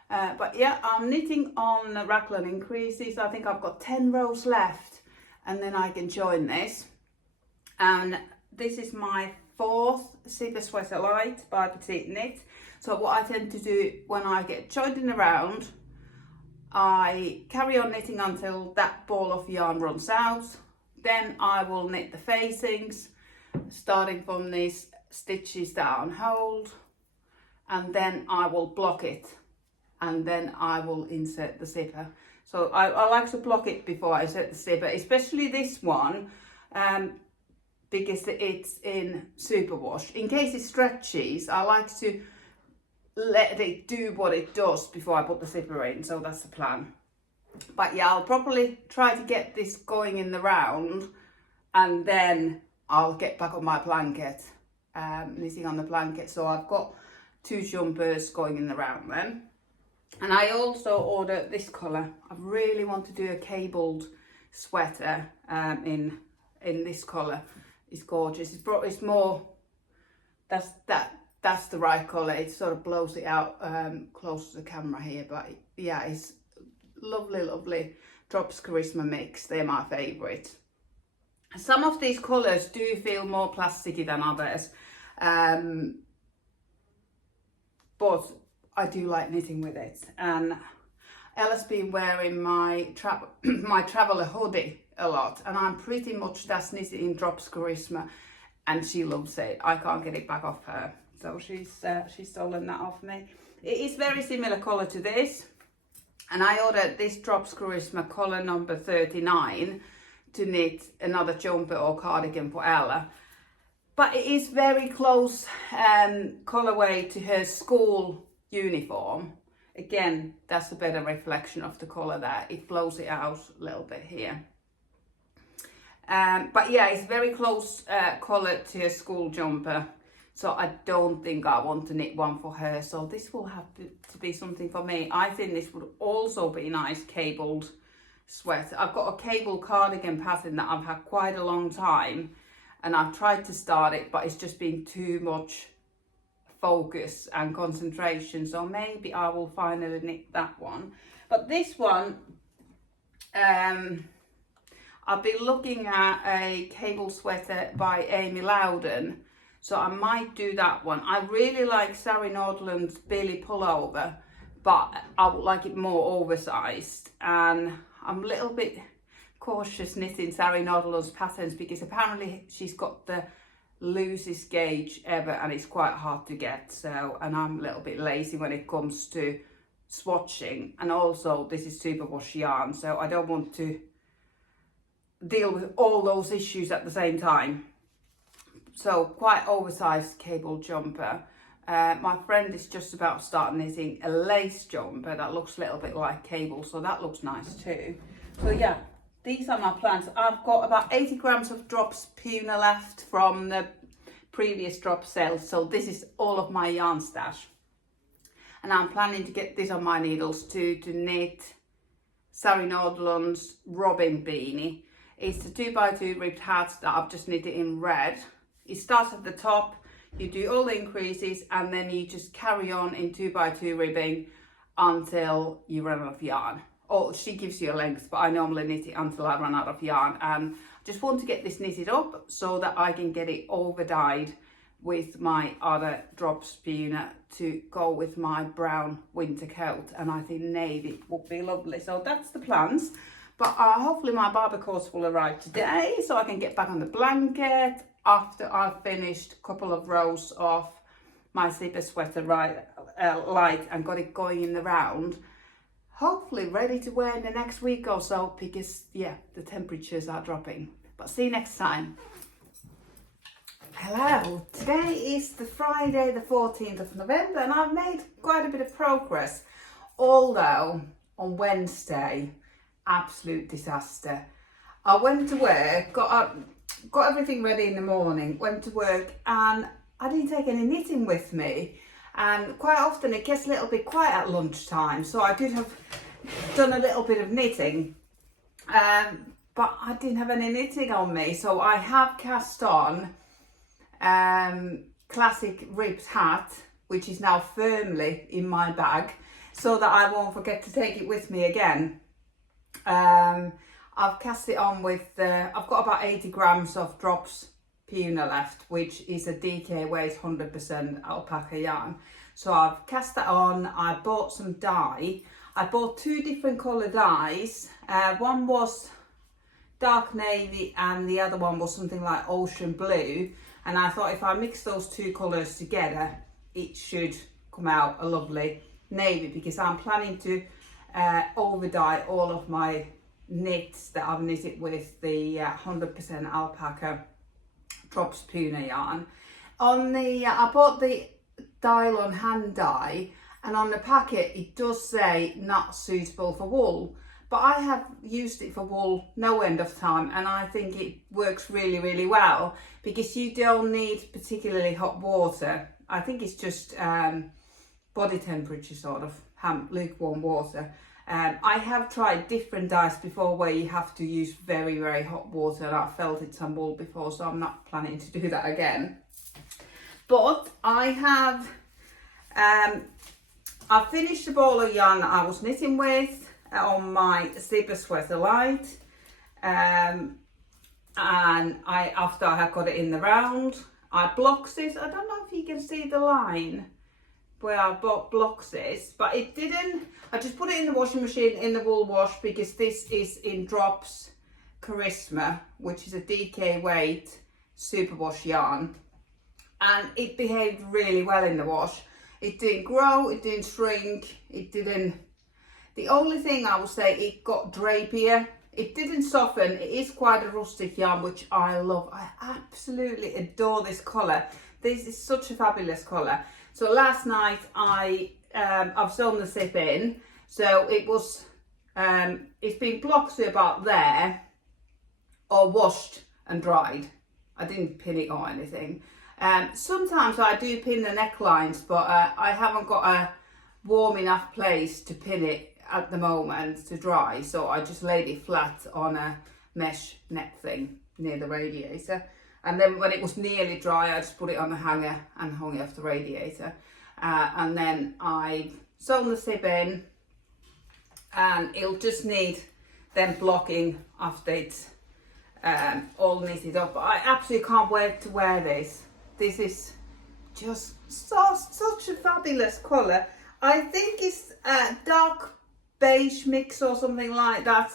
But yeah, I'm knitting on the raglan increases. I think I've got 10 rows left, and then I can join this. And this is my 4th zipper sweater light by Petite Knit. So what I tend to do when I get joined in around, I carry on knitting until that ball of yarn runs out. Then I will knit the facings, starting from these stitches down, hold, and then I will block it, and then I will insert the zipper. So I like to block it before I insert the zipper, especially this one, because it's in superwash. In case it stretches, I like to let it do what it does before I put the zipper in, so that's the plan. But yeah, I'll probably try to get this going in the round, and then I'll get back on my blanket, knitting on the blanket. So I've got 2 jumpers going in the round then. And I also ordered this colour. I really want to do a cabled sweater in this colour. It's gorgeous. It's more, that's the right colour. It sort of blows it out close to the camera here. But yeah, it's lovely Drops Charisma mix. They're my favourite. Some of these colours do feel more plasticky than others. But I do like knitting with it. And Ella's been wearing my traveller hoodie a lot, and I'm pretty much that's knitted in Drops Charisma, and she loves it. I can't get it back off her, so she's stolen that off me. It is very similar colour to this, And I ordered this Drops Charisma collar number 39 to knit another jumper or cardigan for Ella. But it is very close colorway to her school uniform. Again, that's a better reflection of the colour there. It blows it out a little bit here. But yeah, it's very close colour to her school jumper. So I don't think I want to knit one for her. So this will have to be something for me. I think this would also be a nice cabled sweater. I've got a cable cardigan pattern that I've had quite a long time. And I've tried to start it, but it's just been too much focus and concentration. So maybe I will finally knit that one. But this one, I've been looking at a cable sweater by Amy Loudon. So I might do that one. I really like Sari Nordland's Billy pullover, but I would like it more oversized. And I'm a little bit cautious knitting Sari Nordland's patterns because apparently she's got the loosest gauge ever and it's quite hard to get. So, and I'm a little bit lazy when it comes to swatching. And also this is superwash yarn, so I don't want to deal with all those issues at the same time. So quite oversized cable jumper. My friend is just about to start knitting a lace jumper that looks a little bit like cable, so that looks nice too. So yeah, these are my plans. I've got about 80 grams of Drops Puna left from the previous drop sales, so this is all of my yarn stash. And I'm planning to get this on my needles to knit Sari Nordland's Robin beanie. It's the 2x2 ribbed hat that I've just knitted in red. It starts at the top, you do all the increases, and then you just carry on in 2x2 ribbing until you run out of yarn. Or she gives you a length, but I normally knit it until I run out of yarn. And I just want to get this knitted up so that I can get it over dyed with my other Drops Puna to go with my brown winter coat. And I think navy would be lovely. So that's the plans. But hopefully my barber course will arrive today so I can get back on the blanket after I've finished a couple of rows of my zipper sweater light and got it going in the round. Hopefully ready to wear in the next week or so because, yeah, the temperatures are dropping. But see you next time. Hello, today is the Friday the 14th of November and I've made quite a bit of progress. Although on Wednesday, absolute disaster. I went to work, got everything ready in the morning, went to work and I didn't take any knitting with me. And quite often it gets a little bit quiet at lunchtime, so I could have done a little bit of knitting, but I didn't have any knitting on me. So I have cast on classic ribbed hat, which is now firmly in my bag, so that I won't forget to take it with me again. I've cast it on with, I've got about 80 grams of Drops Puna left, which is a DK weight 100% alpaca yarn. So I've cast that on. I bought some dye. I bought two different colour dyes. One was dark navy and the other one was something like ocean blue. And I thought if I mix those two colours together, it should come out a lovely navy because I'm planning to over dye all of my knits that I've knitted with the 100% alpaca Drops Puna yarn. On the I bought the Dylon hand dye, and on the packet it does say not suitable for wool, but I have used it for wool no end of time and I think it works really well because you don't need particularly hot water. I think it's just body temperature sort of lukewarm water. I have tried different dyes before where you have to use very hot water and I've felted some wool before, so I'm not planning to do that again. But I have I finished the ball of yarn that I was knitting with on my zipper sweater light, and after I have got it in the round, I blocked it. I don't know if you can see the line where I bought blocks this, but it didn't. I just put it in the washing machine in the wool wash because this is in Drops Charisma, which is a DK weight superwash yarn, and it behaved really well in the wash. It didn't grow, it didn't shrink, it didn't The only thing I would say, it got drapier. It didn't soften. It is quite a rustic yarn, which I love. I absolutely adore this colour. This is such a fabulous colour. So last night I've sewn the zip in. So it was, it's been blocked to about there, or washed and dried. I didn't pin it or anything. Sometimes I do pin the necklines, but I haven't got a warm enough place to pin it at the moment to dry, so I just laid it flat on a mesh net thing near the radiator, and then when it was nearly dry I just put it on the hanger and hung it off the radiator, and then I sewn the zip in, and it'll just need then blocking after it's all knitted up. But I absolutely can't wait to wear this. This is just such a fabulous colour. I think it's a dark beige mix or something like that.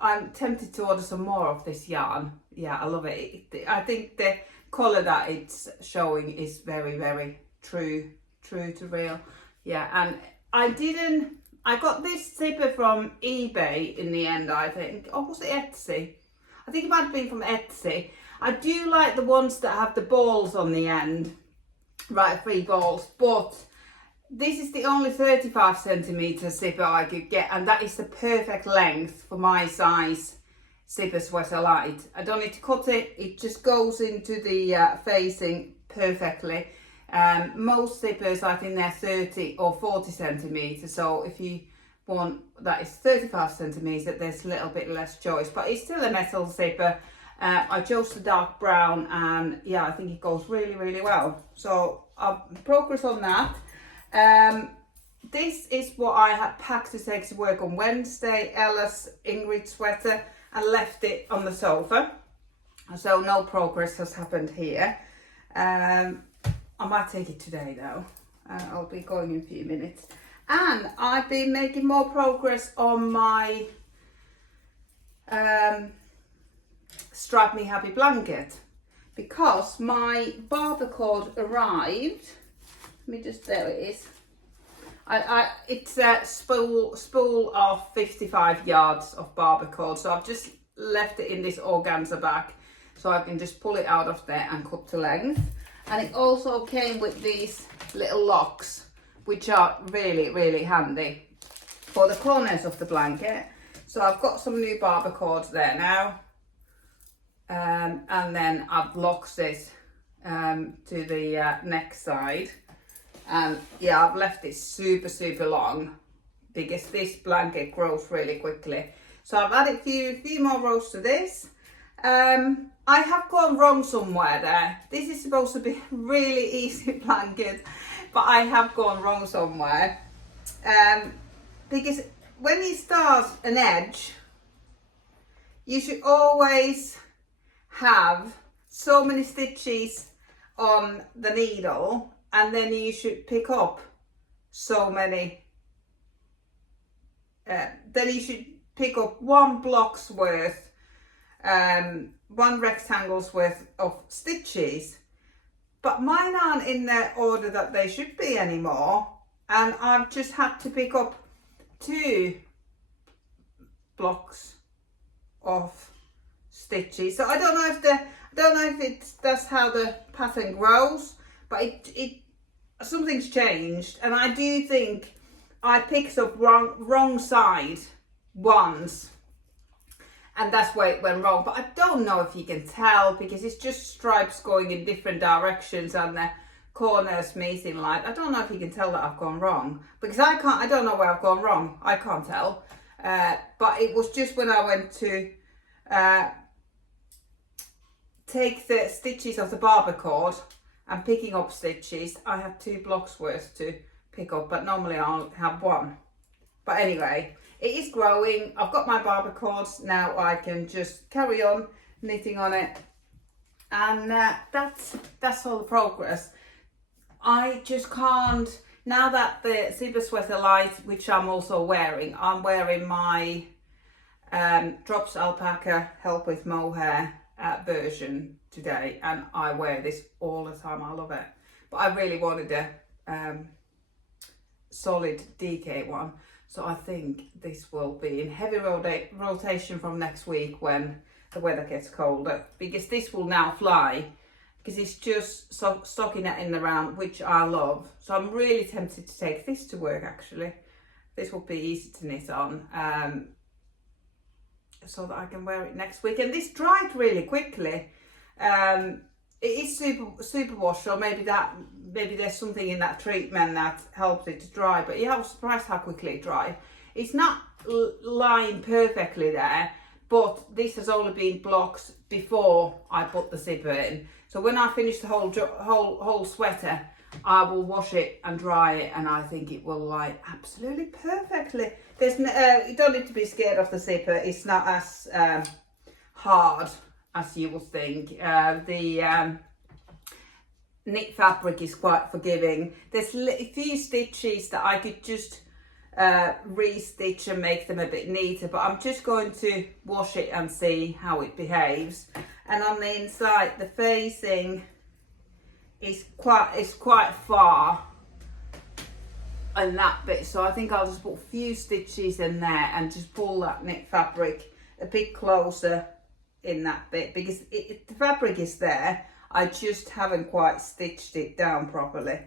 I'm tempted to order some more of this yarn. Yeah, I love it. I think the colour that it's showing is very, very true to real. Yeah, and I got this zipper from eBay in the end, I think. Or was it Etsy? I think it might have been from Etsy. I do like the ones that have the balls on the end. Right, 3 balls, but this is the only 35 centimetre zipper I could get, and that is the perfect length for my size zipper sweater light. I don't need to cut it, it just goes into the facing perfectly. Most zippers, I think they're 30 or 40 centimetres, so if you want that is 35 centimetres, there's a little bit less choice, but it's still a metal zipper. I chose the dark brown, and yeah, I think it goes really, really well. So I'll progress on that. This is what I had packed to take to work on Wednesday, Ella's Ingrid sweater, and left it on the sofa. So no progress has happened here. I might take it today though. I'll be going in a few minutes. And I've been making more progress on my Strap Me Happy blanket, because my barber cord arrived. Let me just, there it is. It's a spool of 55 yards of barber cord, so I've just left it in this organza bag so I can just pull it out of there and cut to length. And it also came with these little locks, which are really, really handy for the corners of the blanket. So I've got some new barber cords there now, and then I've locked this to the neck side. And yeah, I've left it super long because this blanket grows really quickly. So I've added a few more rows to this. I have gone wrong somewhere there. This is supposed to be a really easy blanket, but I have gone wrong somewhere. Because when you start an edge, you should always have so many stitches on the needle, and then you should pick up so many, then you should pick up 1 block's worth, 1 rectangle's worth of stitches. But mine aren't in the order that they should be anymore, and I've just had to pick up 2 blocks of stitches. So I don't know if that's how the pattern grows, but it something's changed, and I do think I picked up wrong side once, and that's where it went wrong. But I don't know if you can tell, because it's just stripes going in different directions and the corners meeting like. I don't know if you can tell that I've gone wrong, because I don't know where I've gone wrong. I can't tell. But it was just when I went to take the stitches of the barber cord and picking up stitches, I had 2 blocks worth to pick up, but normally I'll have 1. But anyway, it is growing. I've got my barber cords now. I can just carry on knitting on it, and that's all the progress. I just can't, now that the zipper sweater light, which I'm also wearing, I'm wearing my Drops Alpaca Help with Mohair version today, and I wear this all the time. I love it, but I really wanted a solid DK one. So I think this will be in heavy rotation from next week when the weather gets colder, because this will now fly, because it's just stocking it in the round, which I love. So I'm really tempted to take this to work actually. This will be easy to knit on, so that I can wear it next week. And this dried really quickly. It is super wash, so maybe there's something in that treatment that helps it to dry. But yeah, I was surprised how quickly it dried. It's not lying perfectly there, but this has only been blocked before I put the zipper in. So when I finish the whole sweater, I will wash it and dry it, and I think it will lie absolutely perfectly. There's you don't need to be scared of the zipper. It's not as hard as you would think. The knit fabric is quite forgiving. There's a few stitches that I could just re-stitch and make them a bit neater, but I'm just going to wash it and see how it behaves. And on the inside, the facing is quite far in that bit, so I think I'll just put a few stitches in there and just pull that knit fabric a bit closer in that bit, because the fabric is there, I just haven't quite stitched it down properly.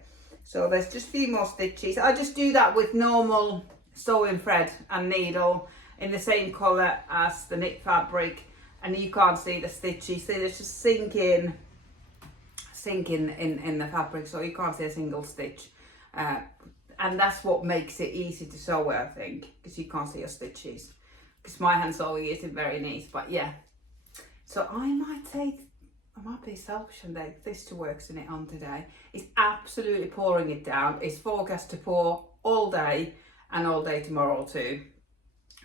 So there's just a few more stitches. I just do that with normal sewing thread and needle in the same colour as the knit fabric, and you can't see the stitches, they just sink in the fabric, so you can't see a single stitch, and that's what makes it easy to sew with, I think, because you can't see your stitches, because my hand sewing isn't very neat. But yeah, so I might be selfish and take this to work in it on today. It's absolutely pouring it down. It's forecast to pour all day and all day tomorrow too.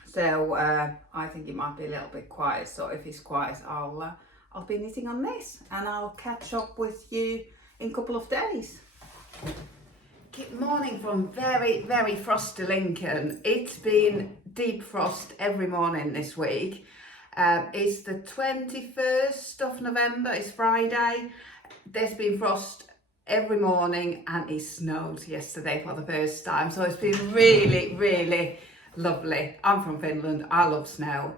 So I think it might be a little bit quiet. So if it's quiet, I'll be knitting on this, and I'll catch up with you in a couple of days. Good morning from very, very frosty Lincoln. It's been deep frost every morning this week. It's the 21st of November, it's Friday. There's been frost every morning, and it snowed yesterday for the first time. So it's been really, really lovely. I'm from Finland, I love snow.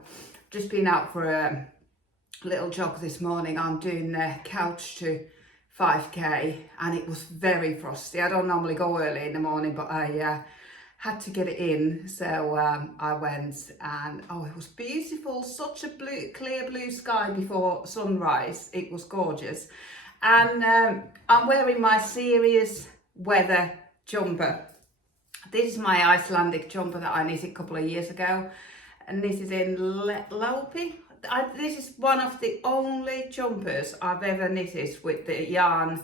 Just been out for a little jog this morning. I'm doing the couch to 5k, and it was very frosty. I don't normally go early in the morning, but I had to get it in, so I went, and oh, it was beautiful. Such a clear blue sky before sunrise. It was gorgeous. And I'm wearing my serious weather jumper. This is my Icelandic jumper that I knitted a couple of years ago, and this is in Laupi. This is one of the only jumpers I've ever knitted with the yarn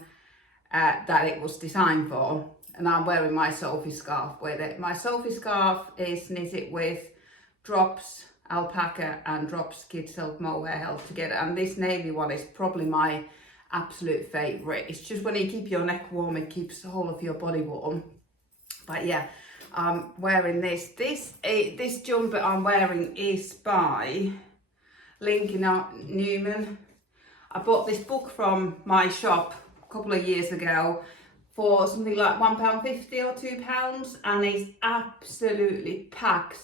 that it was designed for, and I'm wearing my Sophie Scarf with it. My Sophie Scarf is knitted with drops alpaca and drops kid silk mohair held together, and this navy one is probably my absolute favourite. It's just when you keep your neck warm, it keeps the whole of your body warm. But yeah, I'm wearing this. This jumper I'm wearing is by Lincoln Newman. I bought this book from my shop a couple of years ago for something like £1.50 or £2, and it's absolutely packed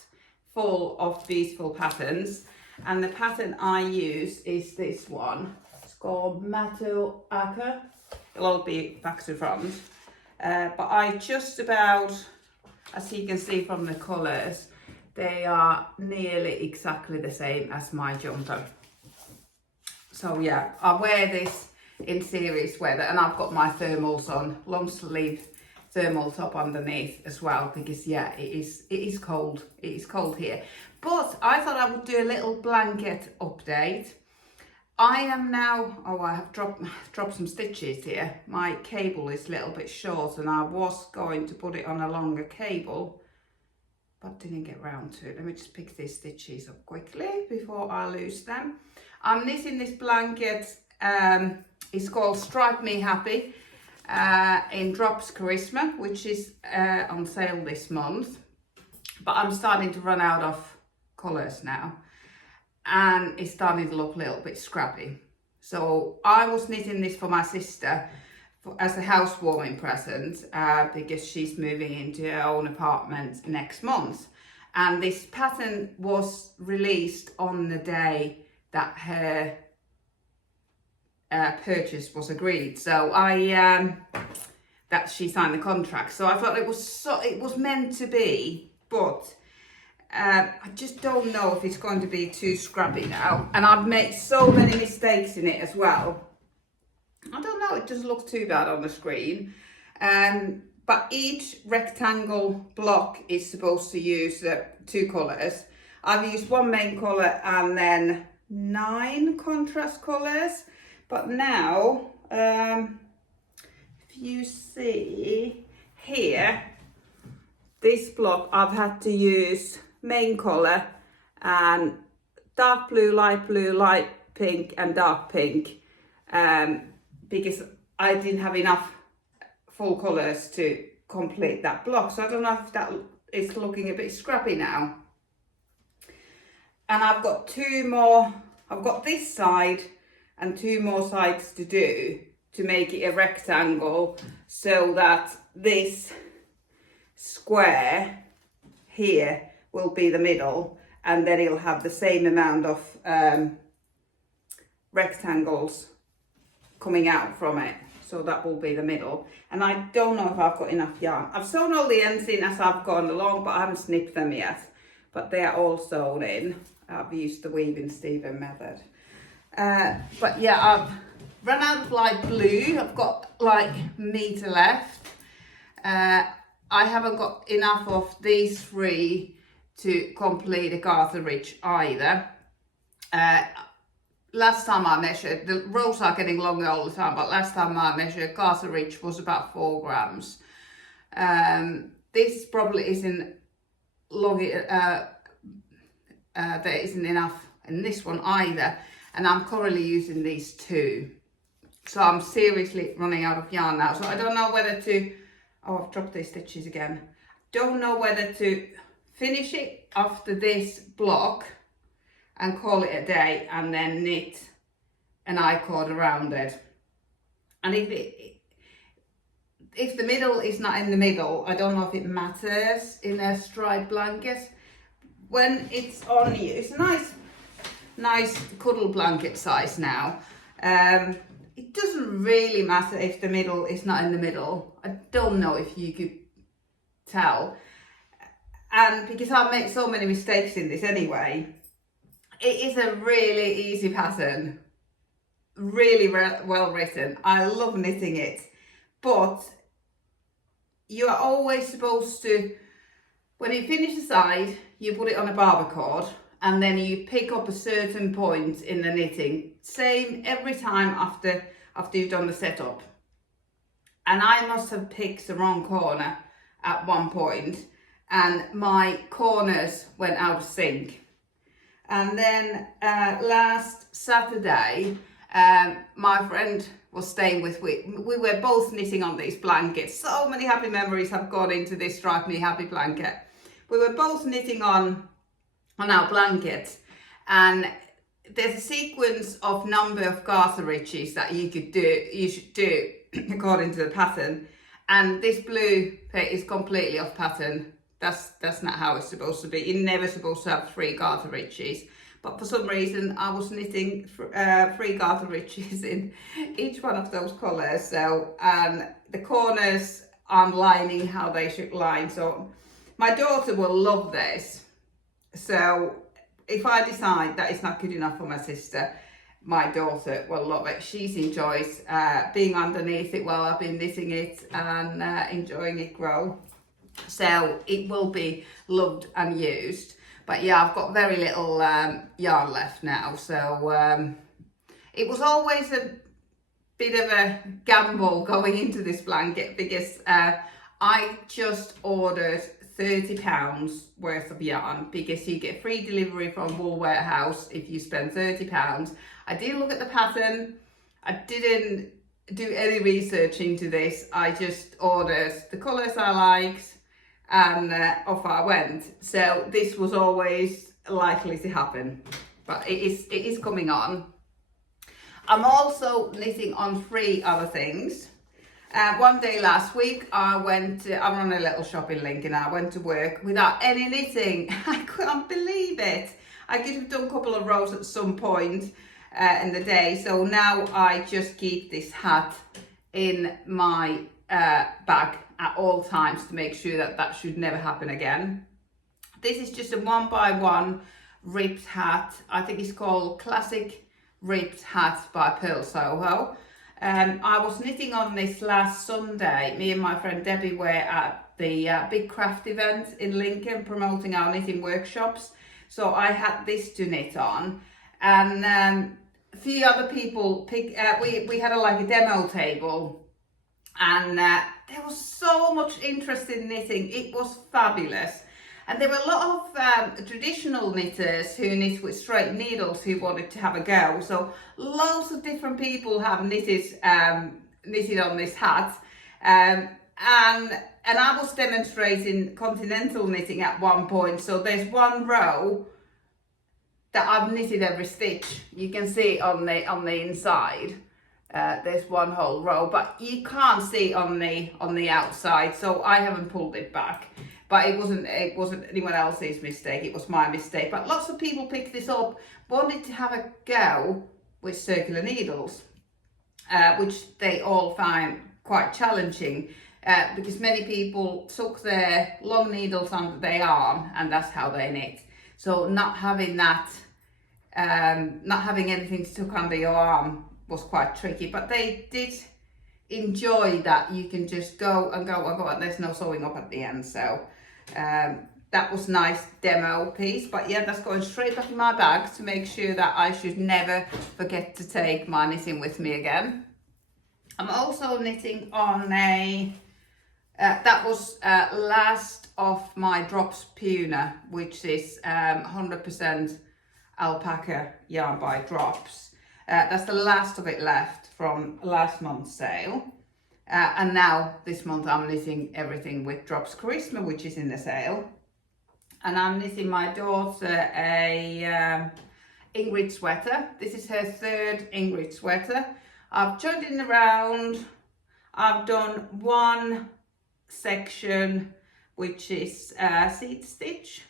full of beautiful patterns. And the pattern I use is this one. It's called Matoaka. It'll all be back to front. But I just about, as you can see from the colours, they are nearly exactly the same as my jumper. So yeah, I wear this in serious weather, and I've got my thermals on, long sleeve thermal top underneath as well, because yeah, it is cold. It is cold here. But I thought I would do a little blanket update. I am now, I have dropped some stitches here. My cable is a little bit short, and I was going to put it on a longer cable, but didn't get round to it. Let me just pick these stitches up quickly before I lose them. I'm knitting this blanket. It's called Stripe Me Happy in Drops Charisma, which is on sale this month. But I'm starting to run out of colours now, and it's starting to look a little bit scrappy. So I was knitting this for my sister as a housewarming present because she's moving into her own apartment next month. And this pattern was released on the day that her purchase was agreed. So that she signed the contract. So I thought it was meant to be, but I just don't know if it's going to be too scrappy now. And I've made so many mistakes in it as well. I don't know, it doesn't look too bad on the screen. But each rectangle block is supposed to use 2 colours. I've used 1 main colour and then 9 contrast colours. But now, if you see here, this block I've had to use main colour and dark blue, light pink and dark pink because I didn't have enough full colours to complete that block. So I don't know if that is looking a bit scrappy now. And I've got 2 more, I've got this side and 2 more sides to do to make it a rectangle so that this square here will be the middle, and then it'll have the same amount of rectangles coming out from it. So that will be the middle. And I don't know if I've got enough yarn. I've sewn all the ends in as I've gone along, but I haven't snipped them yet. But they are all sewn in. I've used the Weaving Stephen method. But yeah, I've run out of light blue. I've got like a metre left. I haven't got enough of these 3 to complete a Garter Ridge either. Last time I measured, the rows are getting longer all the time, but last time I measured, Garter Ridge was about 4 grams. This probably isn't long, there isn't enough in this one either. And I'm currently using these 2. So I'm seriously running out of yarn now. So I don't know whether to, oh, I've dropped these stitches again. Don't know whether to finish it after this block and call it a day and then knit an I-cord around it. And if the middle is not in the middle, I don't know if it matters in a striped blanket. When it's on you, it's nice cuddle blanket size now. It doesn't really matter if the middle is not in the middle. I don't know if you could tell. And because I've made so many mistakes in this anyway, it is a really easy pattern. Really well written. I love knitting it. But you are always supposed to, when you finish the side, you put it on a barber cord and then you pick up a certain point in the knitting. Same every time after you've done the setup. And I must have picked the wrong corner at one point and my corners went out of sync. And then last Saturday, my friend was staying with me. We were both knitting on these blankets. So many happy memories have gone into this Stripe Me Happy blanket. We were both knitting on our blankets, and there's a sequence of number of garter ridges that you should do according to the pattern. And this blue is completely off pattern. That's not how it's supposed to be. You're never supposed to have 3 garter ridges. But for some reason, I was knitting 3 garter ridges in each one of those colours. So, and the corners aren't lining how they should line. So my daughter will love this. So if I decide that it's not good enough for my sister, my daughter will love it. She enjoys being underneath it while I've been knitting it and enjoying it grow. So it will be loved and used. But yeah, I've got very little yarn left now. So it was always a bit of a gamble going into this blanket because I just ordered £30 worth of yarn because you get free delivery from Wool Warehouse if you spend £30. I didn't look at the pattern. I didn't do any research into this. I just ordered the colours I liked and off I went. So this was always likely to happen, but it is coming on. I'm also knitting on 3 other things. One day last week, I run a little shop in Lincoln. I went to work without any knitting. I couldn't believe it. I could have done a couple of rows at some point in the day. So now I just keep this hat in my bag at all times to make sure that should never happen again. This is just a 1x1 ribbed hat. I think it's called Classic Ribbed Hat by Pearl Soho. I was knitting on this last Sunday. Me and my friend Debbie were at the big craft event in Lincoln promoting our knitting workshops. So I had this to knit on, and a few other people we had a demo table, and there was so much interest in knitting. It was fabulous. And there were a lot of traditional knitters who knit with straight needles who wanted to have a go. So loads of different people have knitted on this hat. And I was demonstrating continental knitting at one point. So there's one row that I've knitted every stitch. You can see on the inside. There's one whole row, but you can't see on the outside. So I haven't pulled it back. But it wasn't anyone else's mistake, it was my mistake. But lots of people picked this up, wanted to have a go with circular needles, which they all found quite challenging, because many people took their long needles under their arm and that's how they knit. So not having that, not having anything to tuck under your arm was quite tricky, but they did enjoy that you can just go and there's no sewing up at the end. So that was nice demo piece, but yeah, that's going straight back in my bag to make sure that I should never forget to take my knitting with me again. I'm also knitting on that was last of my drops Puna, which is 100% alpaca yarn by Drops. That's the last of it left from last month's sale. And now this month I'm knitting everything with Drops Charisma, which is in the sale. And I'm knitting my daughter a Ingrid sweater. This is her third Ingrid sweater. I've joined in around. I've done one section, which is seed stitch.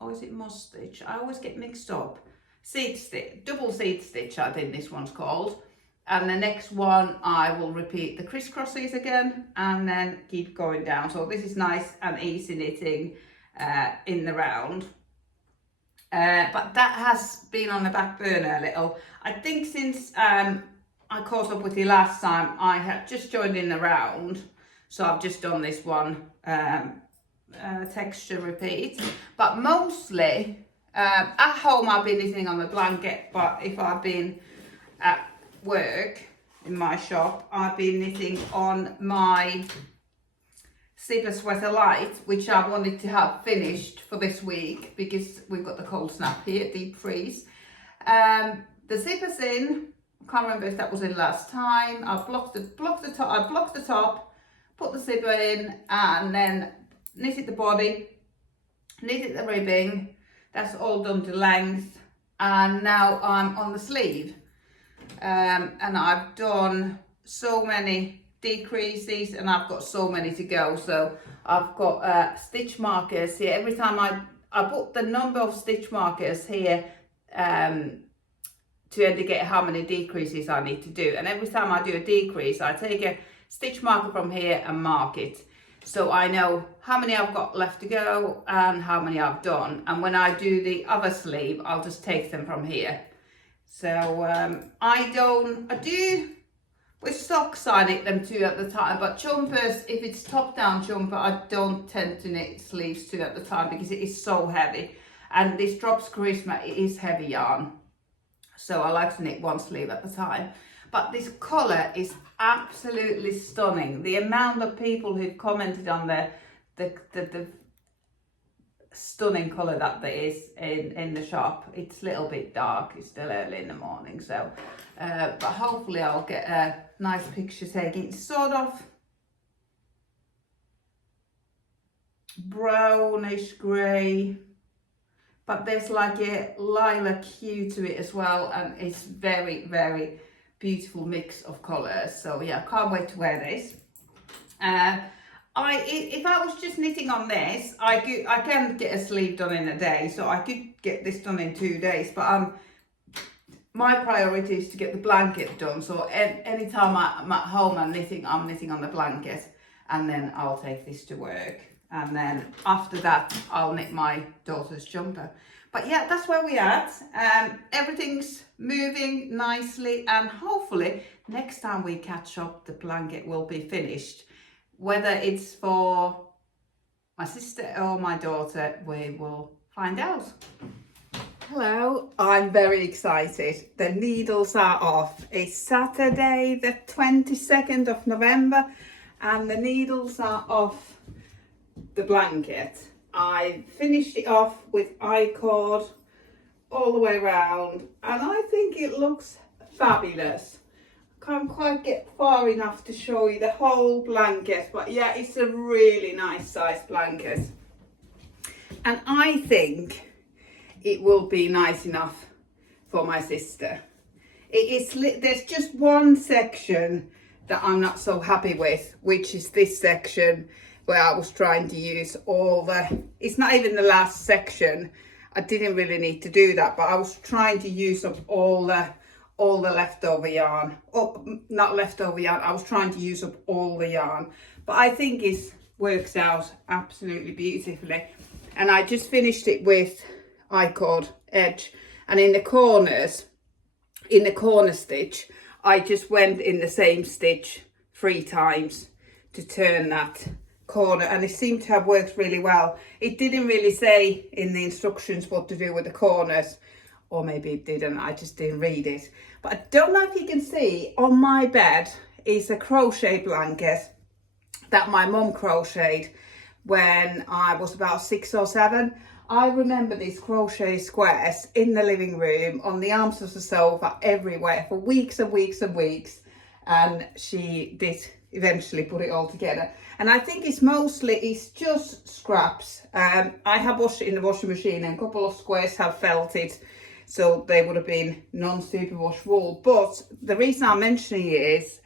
Or is it moss stitch? I always get mixed up. Seed stitch, double seed stitch I think this one's called. And the next one I will repeat the crisscrosses again and then keep going down. So this is nice and easy knitting in the round. But that has been on the back burner a little. I think since I caught up with you last time, I had just joined in the round. So I've just done this one texture repeat. But mostly at home I've been knitting on the blanket, but if I've been at work in my shop, I've been knitting on my zipper sweater light, which I wanted to have finished for this week because we've got the cold snap here, deep freeze. The zipper's in. I can't remember if that was in last time. I blocked the top, put the zipper in, and then knitted the body, knitted the ribbing. That's all done to length, and now I'm on the sleeve. And I've done so many decreases and I've got so many to go. So I've got stitch markers here. Every time I put the number of stitch markers here to indicate how many decreases I need to do. And every time I do a decrease, I take a stitch marker from here and mark it. So I know how many I've got left to go and how many I've done. And when I do the other sleeve, I'll just take them from here. So I do, with socks I knit them two at the time, but jumpers, if it's top down jumper, I don't tend to knit sleeves two at the time because it is so heavy. And this Drops Charisma, it is heavy yarn. So I like to knit one sleeve at the time. But this colour is absolutely stunning. The amount of people who've commented on the stunning colour that there is in the shop. It's a little bit dark, it's still early in the morning, so but hopefully I'll get a nice picture taken. It's sort of brownish grey, but there's like a lilac hue to it as well, and it's very, very beautiful mix of colours. So yeah, can't wait to wear this. If I was just knitting on this, I can get a sleeve done in a day, so I could get this done in 2 days, but my priority is to get the blanket done. So anytime I'm at home and knitting, I'm knitting on the blanket, and then I'll take this to work, and then after that I'll knit my daughter's jumper. But yeah, that's where we're at. Everything's moving nicely, and hopefully next time we catch up the blanket will be finished. Whether it's for my sister or my daughter, we will find out. Hello, I'm very excited. The needles are off. It's Saturday the 22nd of November and the needles are off the blanket. I finished it off with I-cord all the way around and I think it looks fabulous. Can't quite get far enough to show you the whole blanket, but yeah, it's a really nice size blanket. And I think it will be nice enough for my sister. There's just one section that I'm not so happy with, which is this section where I was trying to use it's not even the last section. I didn't really need to do that, but I was trying to use up all the leftover yarn. Not leftover yarn, I was trying to use up all the yarn. But I think it works out absolutely beautifully. And I just finished it with I-cord edge. And in the corners, in the corner stitch, I just went in the same stitch 3 times to turn that corner. And it seemed to have worked really well. It didn't really say in the instructions what to do with the corners. Or maybe it didn't, I just didn't read it. But I don't know if you can see, on my bed is a crochet blanket that my mum crocheted when I was about 6 or 7. I remember these crochet squares in the living room, on the arms of the sofa, everywhere for weeks and weeks and weeks. And she did eventually put it all together. And I think it's just scraps. I have washed it in the washing machine and a couple of squares have felted. So they would have been non-superwash wool. But the reason I'm mentioning it is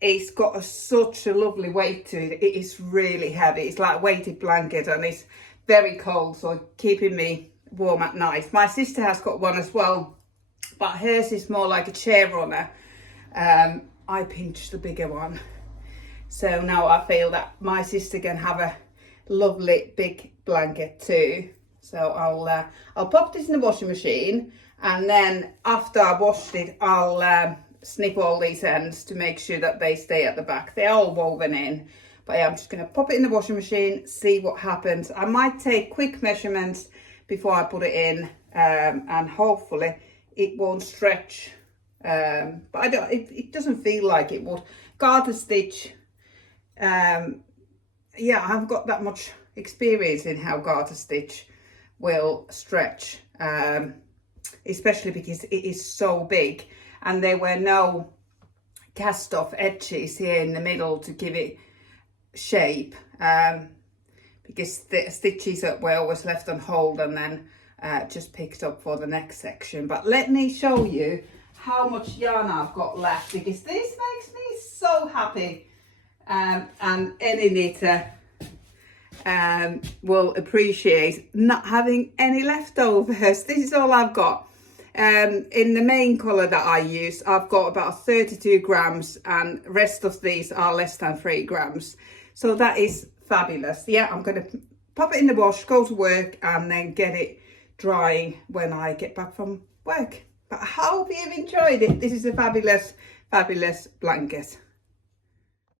it's got such a lovely weight to it. It is really heavy. It's like a weighted blanket and it's very cold, so keeping me warm at night. My sister has got one as well, but hers is more like a chair runner. I pinched the bigger one. So now I feel that my sister can have a lovely big blanket too. So I'll pop this in the washing machine, and then after I washed it, I'll snip all these ends to make sure that they stay at the back. They're all woven in, but yeah, I'm just going to pop it in the washing machine, see what happens. I might take quick measurements before I put it in, and hopefully it won't stretch. But it doesn't feel like it would. Garter stitch, yeah, I haven't got that much experience in how garter stitch will stretch, especially because it is so big and there were no cast off edges here in the middle to give it shape, because the stitches that were always left on hold and then just picked up for the next section. But let me show you how much yarn I've got left, because this makes me so happy, and any knitter will appreciate not having any leftovers. This is all I've got. In the main colour that I use, I've got about 32 grams and rest of these are less than 3 grams. So that is fabulous. Yeah, I'm going to pop it in the wash, go to work and then get it drying when I get back from work. But I hope you've enjoyed it. This is a fabulous, fabulous blanket.